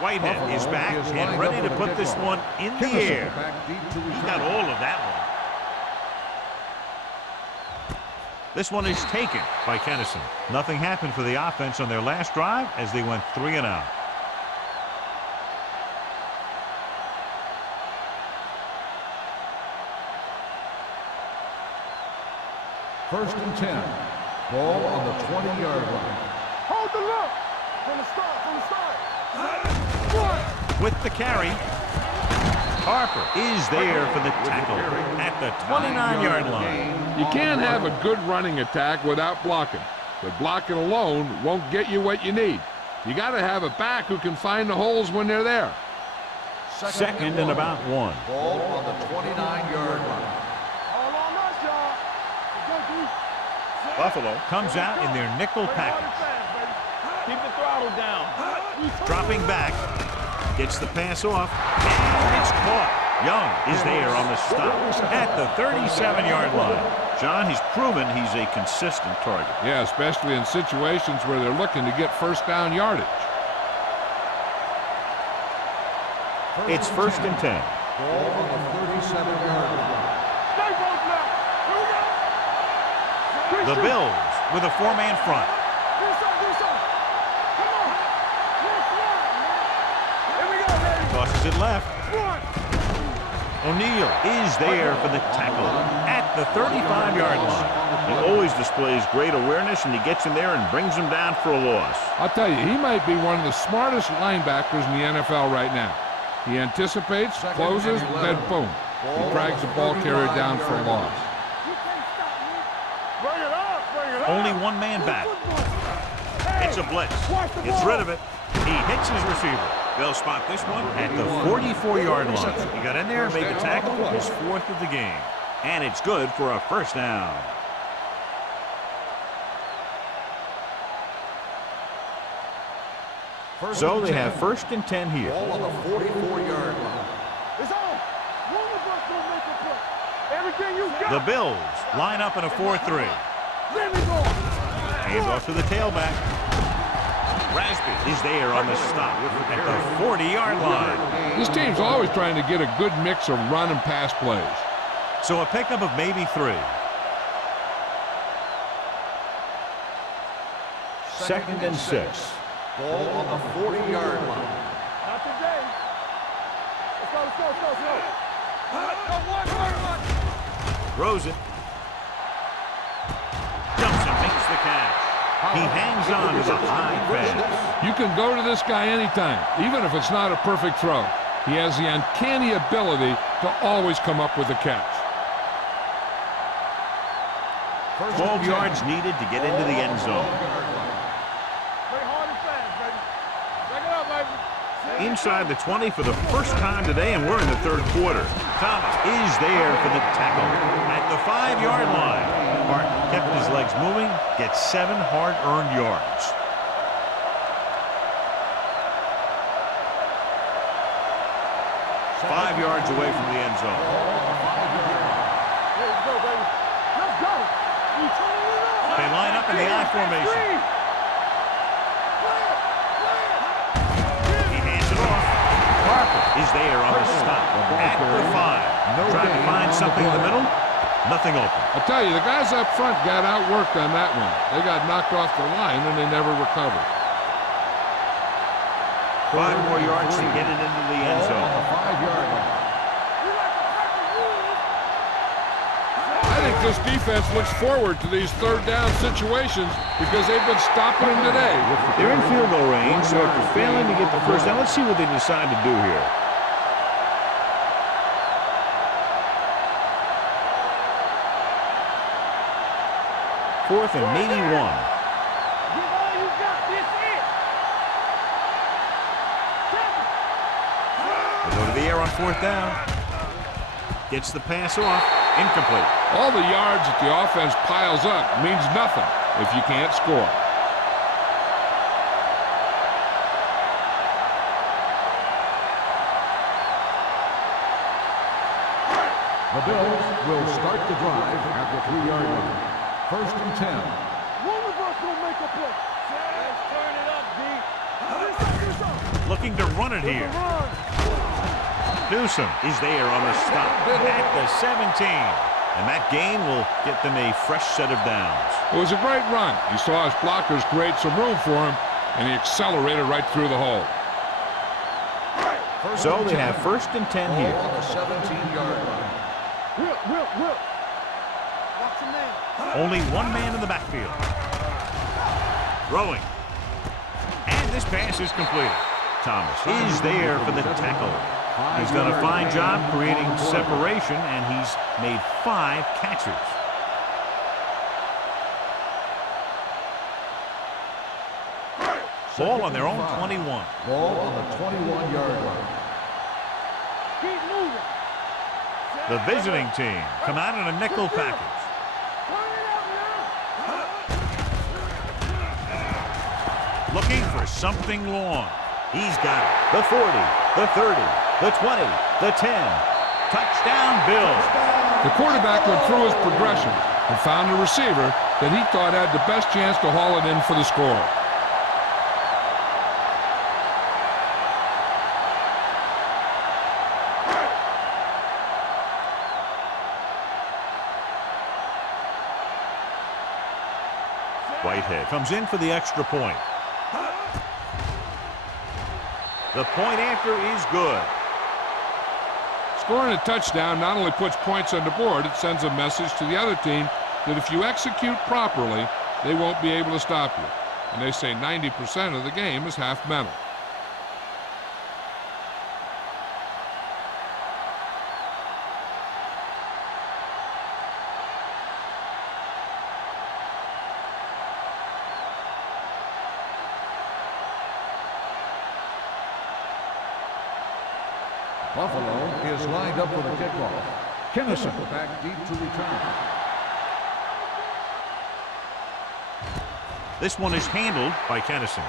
Whitehead is back and ready to put this one in the air. He got all of that one. This one is taken by Kennison. Nothing happened for the offense on their last drive as they went 3 and out. First and 10. Ball on the 20-yard line. Hold the look. From the start, from the start. With the carry, Harper is there for the tackle at the 29-yard line. You can't have a good running attack without blocking. but blocking alone won't get you what you need. You got to have a back who can find the holes when they're there. Second and about 1. Ball on the 29-yard line. All on us, y'all. Go, D. Buffalo comes out in their nickel package. Keep the throttle down. Dropping back. Gets the pass off. And it's caught. Young is there on the stop at the 37-yard line. John, he's proven he's a consistent target. Yeah, especially in situations where they're looking to get first down yardage. It's first and 10. Ball on the 37-yard line. Stay close now. Here we go. The Bills with a 4-man front. Do something. Come on. Let's run, man. Here we go, baby. Tosses it left. Run. O'Neal is there for the tackle at the 35-yard line. He always displays great awareness, and he gets in there and brings him down for a loss. I'll tell you, he might be one of the smartest linebackers in the NFL right now. He anticipates, closes, then boom. He drags the ball carrier down for a loss. You can't stop me. Bring it up. Only one man back. It's a blitz. Gets rid of it. He hits his receiver. They'll spot this one at the 44-yard line. He got in there and made the tackle, his 4th of the game. And it's good for a first down. So they have first and 10 here. Ball on the 44-yard line. It's on. One of us will make a play. Everything you got. The Bills line up in a 4-3. Let me go. Hands off to the tailback. Rasby is there on the stop at the 40-yard line. This team's always trying to get a good mix of run and pass plays. So a pickup of maybe 3. Second and 6. Ball on the 40-yard line. Not today. Let's go. One. Throws it. Jumps and makes the catch. He hangs on to the high pass. You can go to this guy anytime, even if it's not a perfect throw. He has the uncanny ability to always come up with a catch. 12 yards needed to get into the end zone. Play hard and fast, baby. Back it up, baby. Inside the 20 for the first time today, and we're in the 3rd quarter. Thomas is there for the tackle at the 5-yard line. Martin kept his legs moving, gets 7 hard-earned yards. Five yards away from the end zone. Let's go, baby. Let's go. They line up in the I formation. He hands it off. Parker is there on the stop at the 5. Trying to find something in the middle. Nothing open. I'll tell you, the guys up front got outworked on that one. They got knocked off the line and they never recovered. 5 more yards to get it into the end zone. 5-yard line. I think this defense looks forward to these 3rd down situations because they've been stopping them today. They're in field goal range, so after failing to get the first down, let's see what they decide to do here. Fourth and maybe 1. Give all you got. This it. They go to the air on 4th down. Gets the pass off. Incomplete. All the yards that the offense piles up means nothing if you can't score. The Bills will start the drive at the 3-yard line. First and 10. One of us will make a play. Let's turn it up, D. Looking to run it here. Run. Newsom is there on the stop at the 17. And that gain will get them a fresh set of downs. It was a great run. He saw his blockers create some room for him, and he accelerated right through the hole. So they have first and 10 here. On the 17-yard line. Will. Watch your man. Only one man in the backfield. Throwing. And this pass is completed. Thomas is there for the tackle. He's done a fine job creating separation, and he's made 5 catches. Ball on their own 21. Ball on the 21-yard line. Keep moving. The visiting team come out in a nickel package. Turn it up now. Looking for something long. He's got it. The 40, the 30, the 20, the 10. Touchdown, Bills. The quarterback went through his progression and found a receiver that he thought had the best chance to haul it in for the score. Whitehead comes in for the extra point. The point after is good. Scoring a touchdown not only puts points on the board, it sends a message to the other team that if you execute properly, they won't be able to stop you. And they say 90% of the game is half mental. Buffalo is lined up for the kickoff. Kennison back deep to return. This one is handled by Kennison.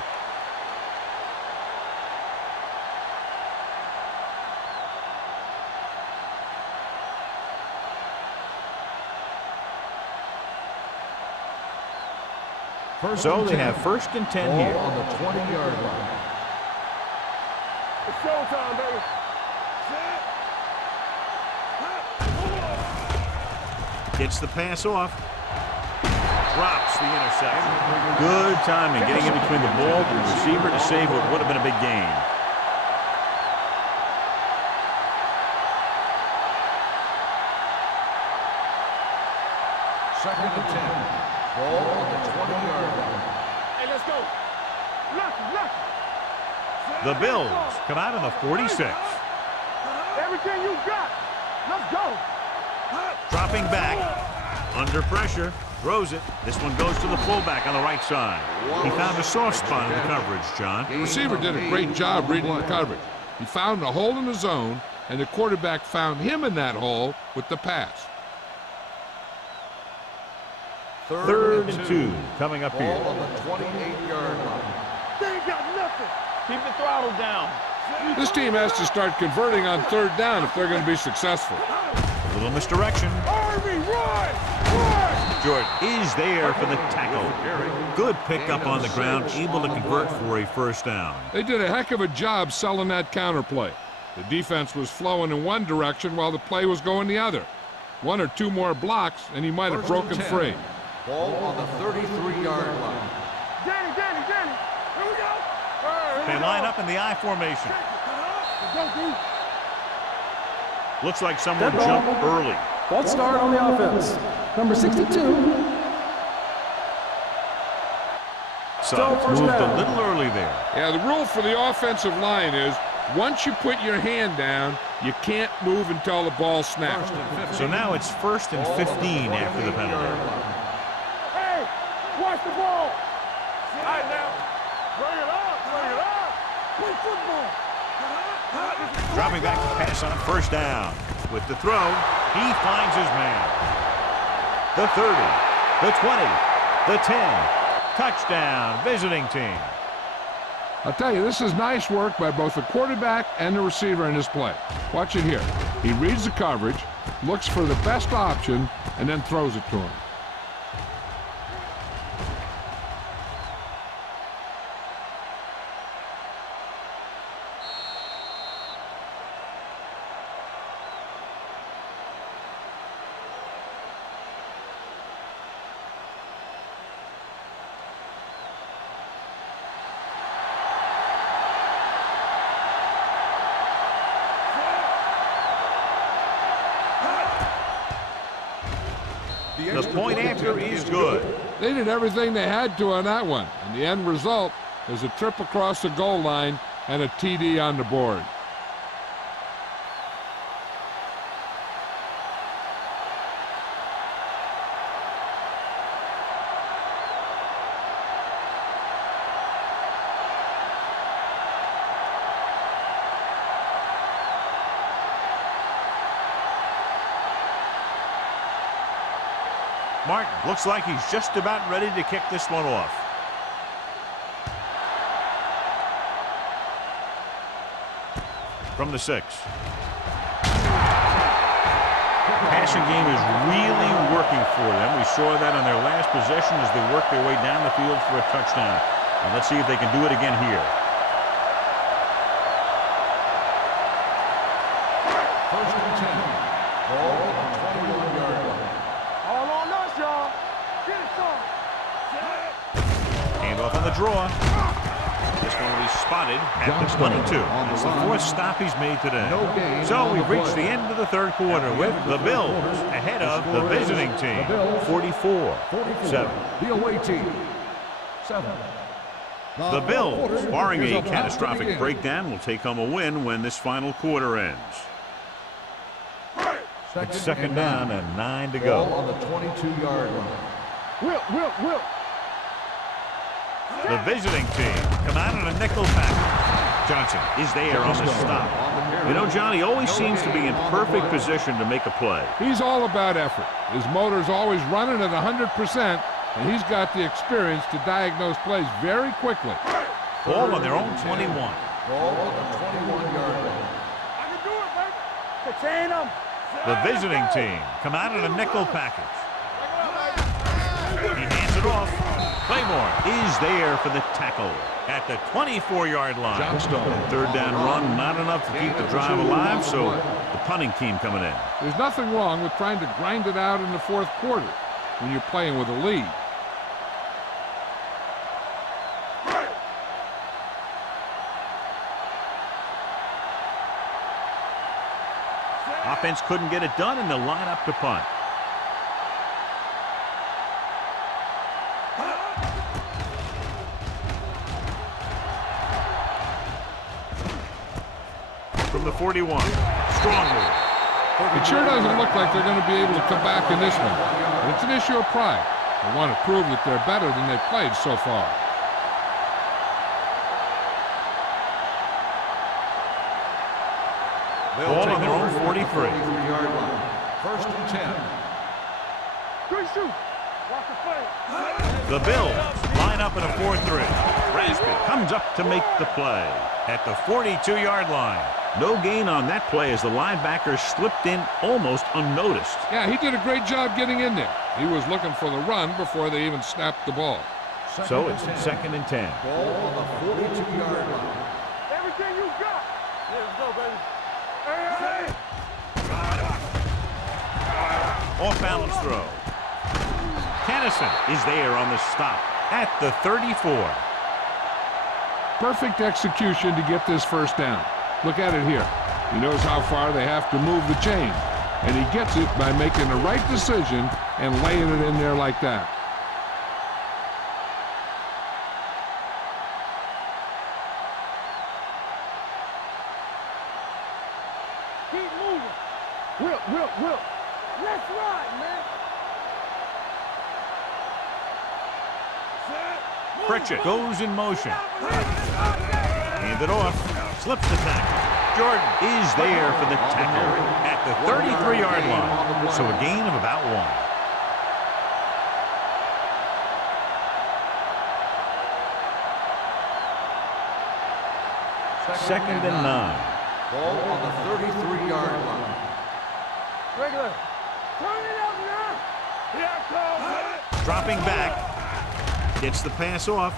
So they have 1st and 10 Ball here. on the 20-yard line. It's showtime, baby. Gets the pass off. Drops the interception. Good timing getting in between the ball and the receiver to save what would have been a big gain. Second and 10. Ball on the 20-yard line. Hey, let's go. Look. The Bills come out in the 46. Everything you got. Let's go. Dropping back. Under pressure. Throws it. This one goes to the fullback on the right side. He found a soft spot in the coverage, John. The receiver did a great job reading the coverage. He found a hole in the zone, and the quarterback found him in that hole with the pass. 3rd and 2 coming up Ball here. on the 28-yard line. They ain't got nothing. Keep the throttle down. This team has to start converting on 3rd down if they're going to be successful. A little misdirection. Army, run! Run! Jordan is there for the tackle. Good pickup on the ground, able to convert for a 1st down. They did a heck of a job selling that counter play. The defense was flowing in one direction while the play was going the other. 1 or 2 more blocks, and he might have broken free. Ball on the 33-yard line. Danny. Here we go. They line up in the I formation. Go, dude. Looks like someone jumped early. False start on the offense. Number 62. Suggs first moved down. a little early there. Yeah, the rule for the offensive line is once you put your hand down, you can't move until the ball snaps. So now it's 1st and 15 after the penalty. Hey, watch the ball. All right, now. Bring it up. Play football. Dropping back to pass on 1st down. With the throw, he finds his man. The 30, the 20, the 10. Touchdown, visiting team. I'll tell you, this is nice work by both the quarterback and the receiver in this play. Watch it here. He reads the coverage, looks for the best option, and then throws it to him. The point after is good. They did everything they had to on that one, and the end result is a trip across the goal line and a TD on the board. Martin looks like he's just about ready to kick this one off. From the 6. Passing game is really working for them. We saw that on their last possession as they worked their way down the field for a touchdown. And let's see if they can do it again here. First and 10. Ball on the 21-yard line. All on us, y'all. Get it, son. Hand off on the draw. This one will be spotted at the 22. It's the 4th stop he's made today. So we've reached the end of the 3rd quarter with the Bills ahead of the visiting team, 44-7. The away team, 7. The Bills, barring a catastrophic breakdown, will take home a win when this final quarter ends. It's 2nd down and 9 to go. Ball on the 22-yard line. Will. The visiting team come out in a nickel package. Johnson is there on the stop. You know, John, he always seems to be in perfect position to make a play. He's all about effort. His motor's always running at 100%, and he's got the experience to diagnose plays very quickly. Ball on their own 21. Ball on the 21-yard line. I can do it, baby. Contain them. The visiting team come out in a nickel package. He hands it off. Claymore is there for the tackle at the 24-yard line. Johnstone. 3rd down run, not enough to keep the drive alive, so the punting team coming in. There's nothing wrong with trying to grind it out in the 4th quarter when you're playing with a lead. Offense couldn't get it done, and they'll line up to punt. From the 41. Strong move. It sure doesn't look like they're going to be able to come back in this one. But it's an issue of pride. They want to prove that they're better than they've played so far. Ball on their own 43. 43-yard line. First and 10. Good shoot. Watch the play. The Bills line up in a 4-3. Raspy comes up to make the play at the 42-yard line. No gain on that play as the linebacker slipped in almost unnoticed. Yeah, he did a great job getting in there. He was looking for the run before they even snapped the ball. So it's 2nd and 10. Ball on the 42-yard line. Everything you got. Let's go, baby. Hey. Off balance throw. Kennison is there on the stop at the 34. Perfect execution to get this 1st down. Look at it here. He knows how far they have to move the chain, and he gets it by making the right decision and laying it in there like that. Keep moving. Will. Let's ride, man. Pritchett goes in motion. Hand it off. Slips the tackle. Jordan is there for the tackle at the 33-yard line. So a gain of about 1. Second and 9. Ball on the 33-yard line. Regular. Turn it up now. Here I come. Dropping back. Gets the pass off.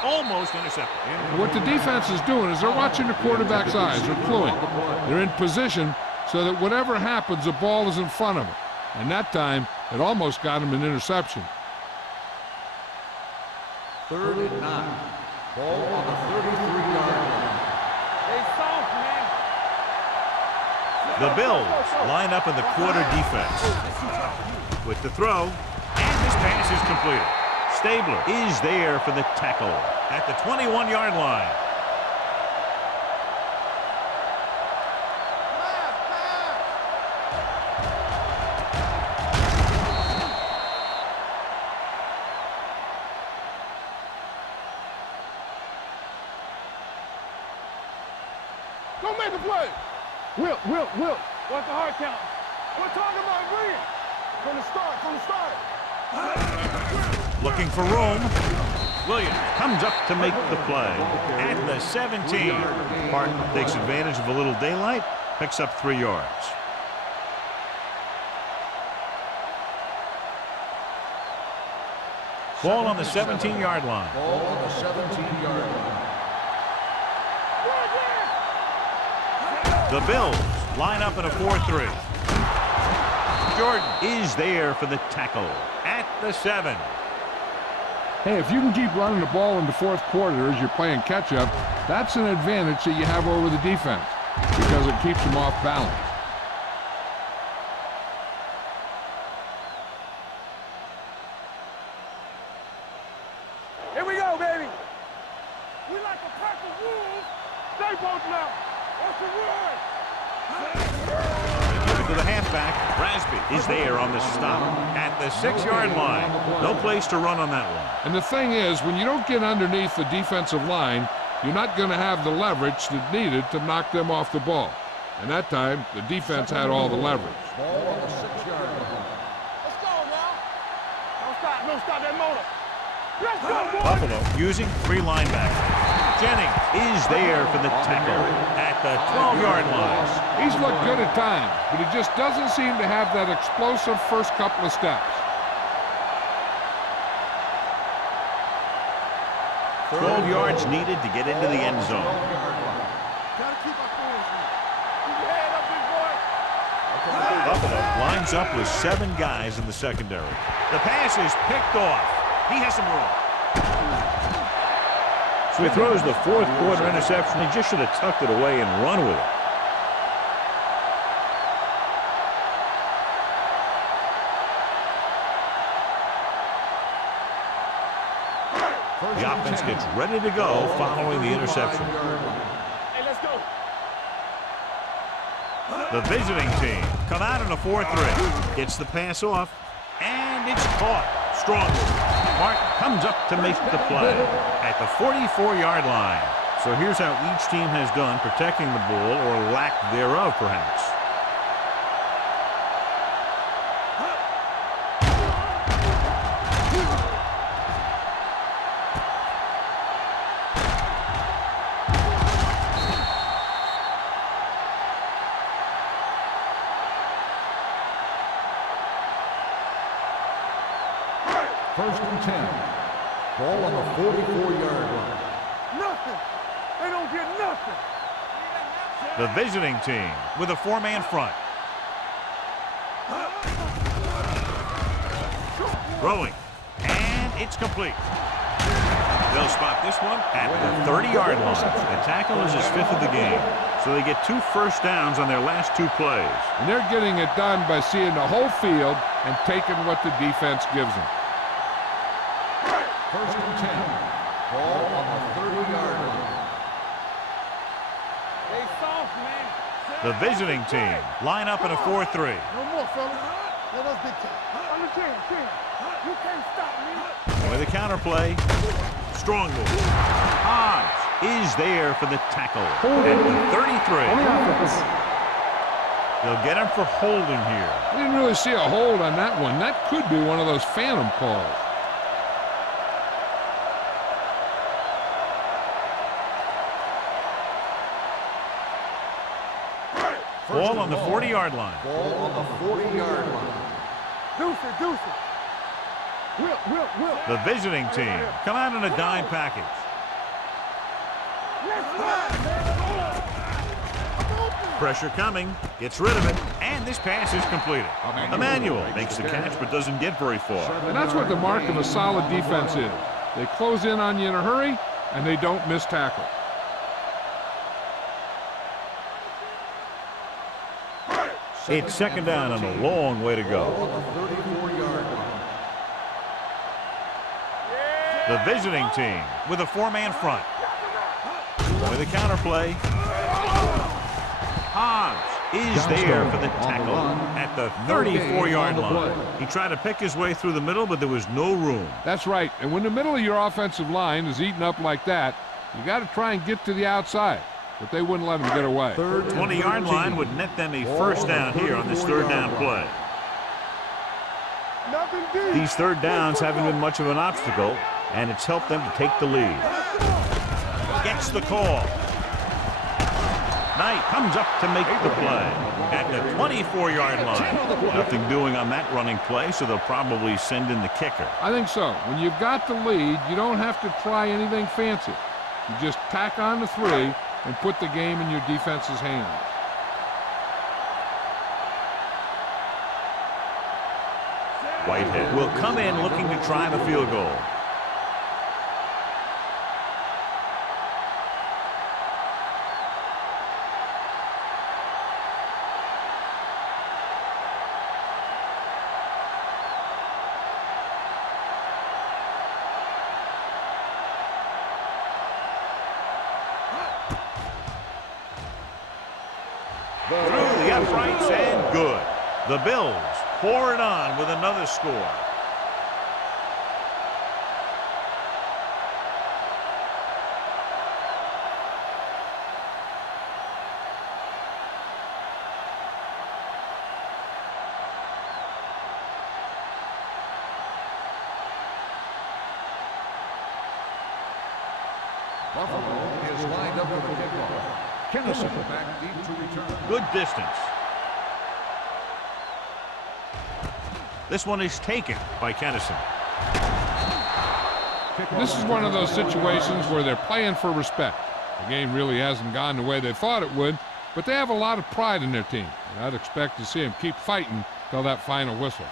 Almost intercepted. What the defense is doing is they're watching the quarterback's eyes. They're cluing. They're in position so that whatever happens, the ball is in front of them. And that time, it almost got him an interception. 3rd and 9. Ball on the 33-yard line. They soft, man. The Bills line up in the quarter defense. With the throw, and this pass is completed. Stabler is there for the tackle at the 21-yard line. Go make a play. Will. What's the hard count? We're talking about bringing. From the start, from the start. Looking for room. Williams comes up to make the play at the 17. Parton takes advantage of a little daylight, picks up 3 yards. Ball on the 17-yard line. Ball on the 17-yard line. The Bills line up in a 4-3. Jordan is there for the tackle at the 7. Hey, if you can keep running the ball in the fourth quarter as you're playing catch-up, that's an advantage that you have over the defense because it keeps them off balance. Here we go, baby. We like a pack of wolves. Stay both now. What's the word? Give it to the halfback. Rasby is there on the stop at the 6-yard line. No place to run on that one. And the thing is, when you don't get underneath the defensive line, you're not going to have the leverage that's needed to knock them off the ball. And that time, the defense had all the leverage. Ball on the 6-yard line. Let's go now. Don't stop that motor. Let's go, boys. Buffalo using 3 linebackers. Jennings is there for the tackle at the 12-yard line. He's looked good at times, but he just doesn't seem to have that explosive first couple of steps. 12 yards needed to get into the end zone. Gotta keep our cool. Keep your head up, big boy. Buffalo lines up with 7 guys in the secondary. The pass is picked off. He has some room. So he throws the 4th quarter interception. He just should have tucked it away and run with it. The offense gets ready to go following the interception. Hey, let's go. The visiting team come out in a 4-3. Gets the pass off, and it's caught. Strong. Martin comes up to make the play at the 44-yard line. So here's how each team has done protecting the ball, or lack thereof, perhaps. First and 10. Ball on the 44-yard line. Nothing. They don't get nothing. The visiting team with a 4-man front. Throwing. And it's complete. They'll spot this one at the 30-yard line. The tackle is his 5th of the game. So they get 2 first downs on their last 2 plays. And they're getting it done by seeing the whole field and taking what the defense gives them. First and 10. Ball on the 30-yard line. They soft, man. The visiting team line up in a 4-3. No more, fellas. Let us dictate. I'm the king. You can't stop me. With a counterplay, strong move. Hobbs is there for the tackle at the 33. On the offense. They'll get him for holding here. I didn't really see a hold on that one. That could be one of those phantom calls. Ball on the 40-yard line. Ball on the 40-yard line. Deuce it. Will. The visiting team come out in a dime package. Pressure coming, gets rid of it, and this pass is completed. Emmanuel makes the catch but doesn't get very far. And that's what the mark of a solid defense is. They close in on you in a hurry, and they don't miss tackle. It's second down and a long way to go. Ball on the 34-yard line. The visiting team with a 4-man front. With a counterplay. Hobbs is there for the tackle at the 34-yard line. He tried to pick his way through the middle, but there was no room. That's right. And when the middle of your offensive line is eaten up like that, you got to try and get to the outside. But they wouldn't let him get away. 20-yard line would net them a first down here on this 3rd down play. Nothing deep. These third downs haven't been much of an obstacle, and it's helped them to take the lead. Gets the call. Knight comes up to make the play at the 24-yard line. Nothing doing on that running play, so they'll probably send in the kicker. I think so. When you've got the lead, you don't have to try anything fancy. You just tack on the 3 and put the game in your defense's hands. Whitehead will come in looking to try the field goal. Through the uprights and good. The Bills pour it on with another score. Buffalo is lined up for the kickoff. Kennison back deep to return. Good distance. This one is taken by Kennison. This is one of those situations where they're playing for respect. The game really hasn't gone the way they thought it would, but they have a lot of pride in their team. And I'd expect to see them keep fighting till that final whistle.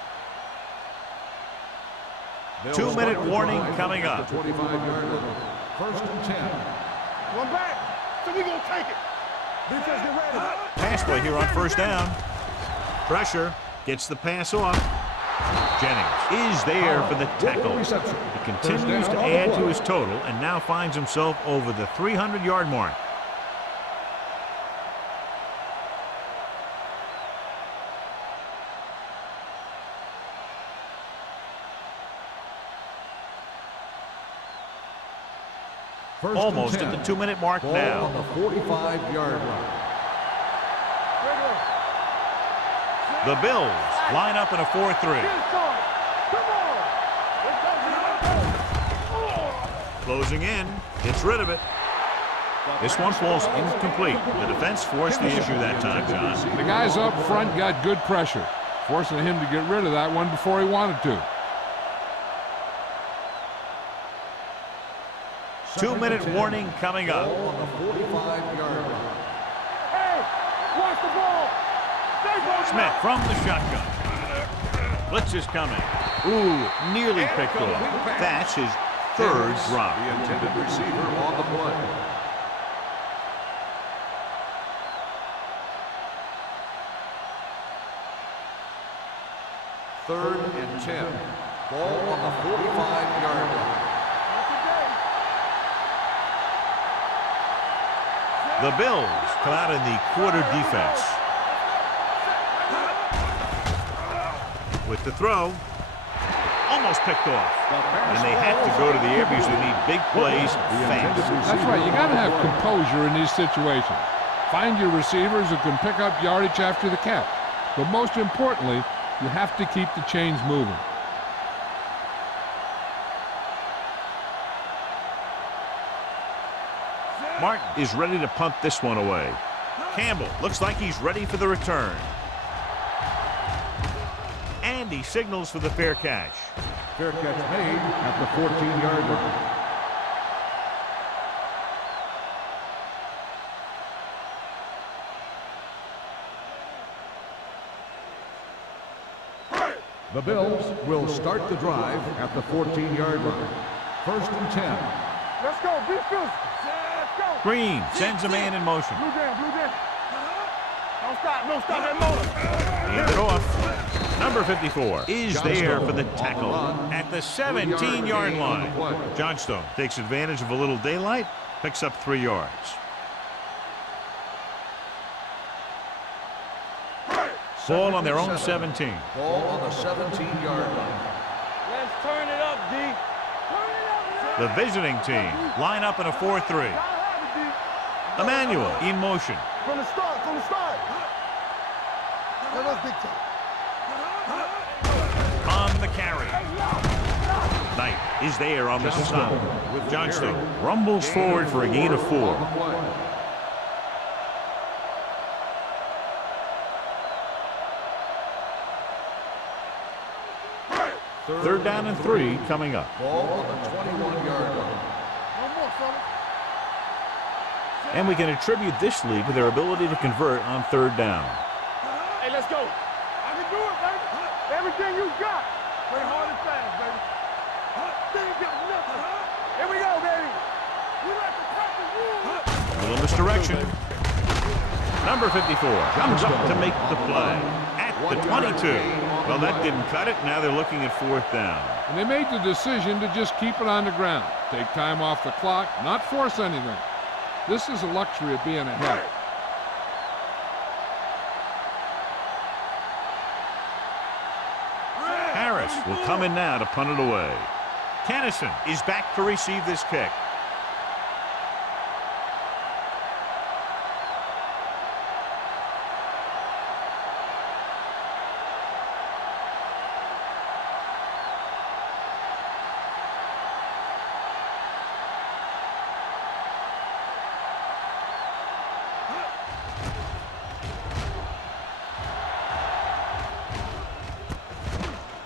2-minute warning coming up. 25-yard line. 1st and 10. One back. So we gonna take it. Defense get ready. Pass play here on 1st down. Pressure. Gets the pass off. Jennings is there for the tackle. He continues to add to his total and now finds himself over the 300-yard mark. Almost at the 2-minute mark Ball now. on the 45-yard line. The Bills line up in a 4-3. Closing in, gets rid of it. This one falls incomplete. The defense forced the issue that time, John. The guys up front got good pressure, forcing him to get rid of that one before he wanted to. 2-minute warning coming up. Ball on the 45-yard line. Hey, watch the ball. Smith from the shotgun. Blitz is coming. Ooh, nearly picked off. That's his 3rd drop. The intended receiver on the play. Third and 10. Ball on the 45-yard line. The Bills come out in the quarter defense. With the throw, almost picked off. And they have to go to the air because they need big plays fast. That's right. You got to have composure in these situations. Find your receivers who can pick up yardage after the catch. But most importantly, you have to keep the chains moving. Martin is ready to punt this one away. Campbell looks like he's ready for the return. And he signals for the fair catch. Fair catch made at the 14-yard line. The Bills will start the drive at the 14-yard line. 1st and 10. Let's go. Be physical. Let's go. Green sends a man in motion. Blue jam, blue jam. Don't stop that motor. Hand it off. Number 54 is there for the tackle at the 17-yard line. Johnstone takes advantage of a little daylight, picks up 3 yards. Ball on their own 17. Ball on the 17-yard line. Let's turn it up, D. Turn it up. The visiting team line up in a 4-3. Emmanuel in motion. From the start, from the start. Let us dictate. On on the carry. Knight is there on the stop. Johnston rumbles forward for a gain of 4. Third down and 3 coming up. Ball on the 21-yard line. And we can attribute this lead to their ability to convert on third down. Hey, let's go. I can do it, baby. Everything you got. Play hard and fast, baby. They ain't got nothing. Here we go, baby. We like to cut the rules. A little misdirection. Number 54 comes up to make the play at the 22. Well, that didn't cut it. Now they're looking at fourth down. And they made the decision to just keep it on the ground. Take time off the clock, not force anything. This is a luxury of being ahead. Harris will come in now to punt it away. Kennison is back to receive this kick.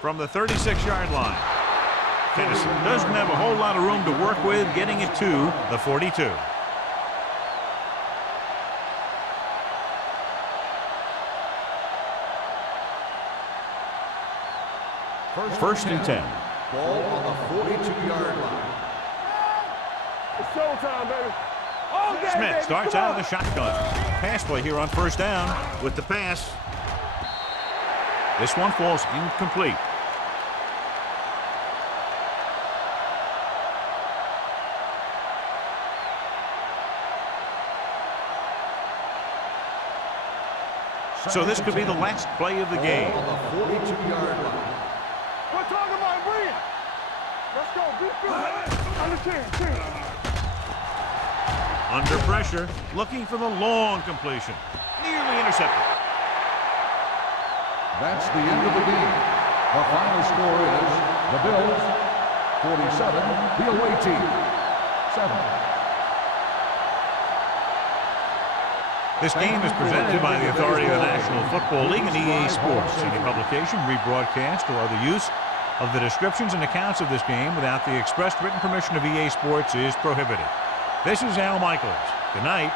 From the 36-yard line. Kennison doesn't have a whole lot of room to work with, getting it to the 42. First and 10. Ball on the 42-yard line. It's showtime, baby. All day, Smith baby. starts Come out on. of the shotgun. Pass play here on first down with the pass. This one falls incomplete. So this could be the last play of the game. Ball on the 42-yard line. We're talking about Bria. Let's go. Be good. Understand. Under pressure, looking for the long completion. Nearly intercepted. That's the end of the game. The final score is the Bills 47, the away team 7. This game is presented by the authority of the National Football League and EA Sports. Any publication, rebroadcast, or other use of the descriptions and accounts of this game without the expressed written permission of EA Sports is prohibited. This is Al Michaels. Good night.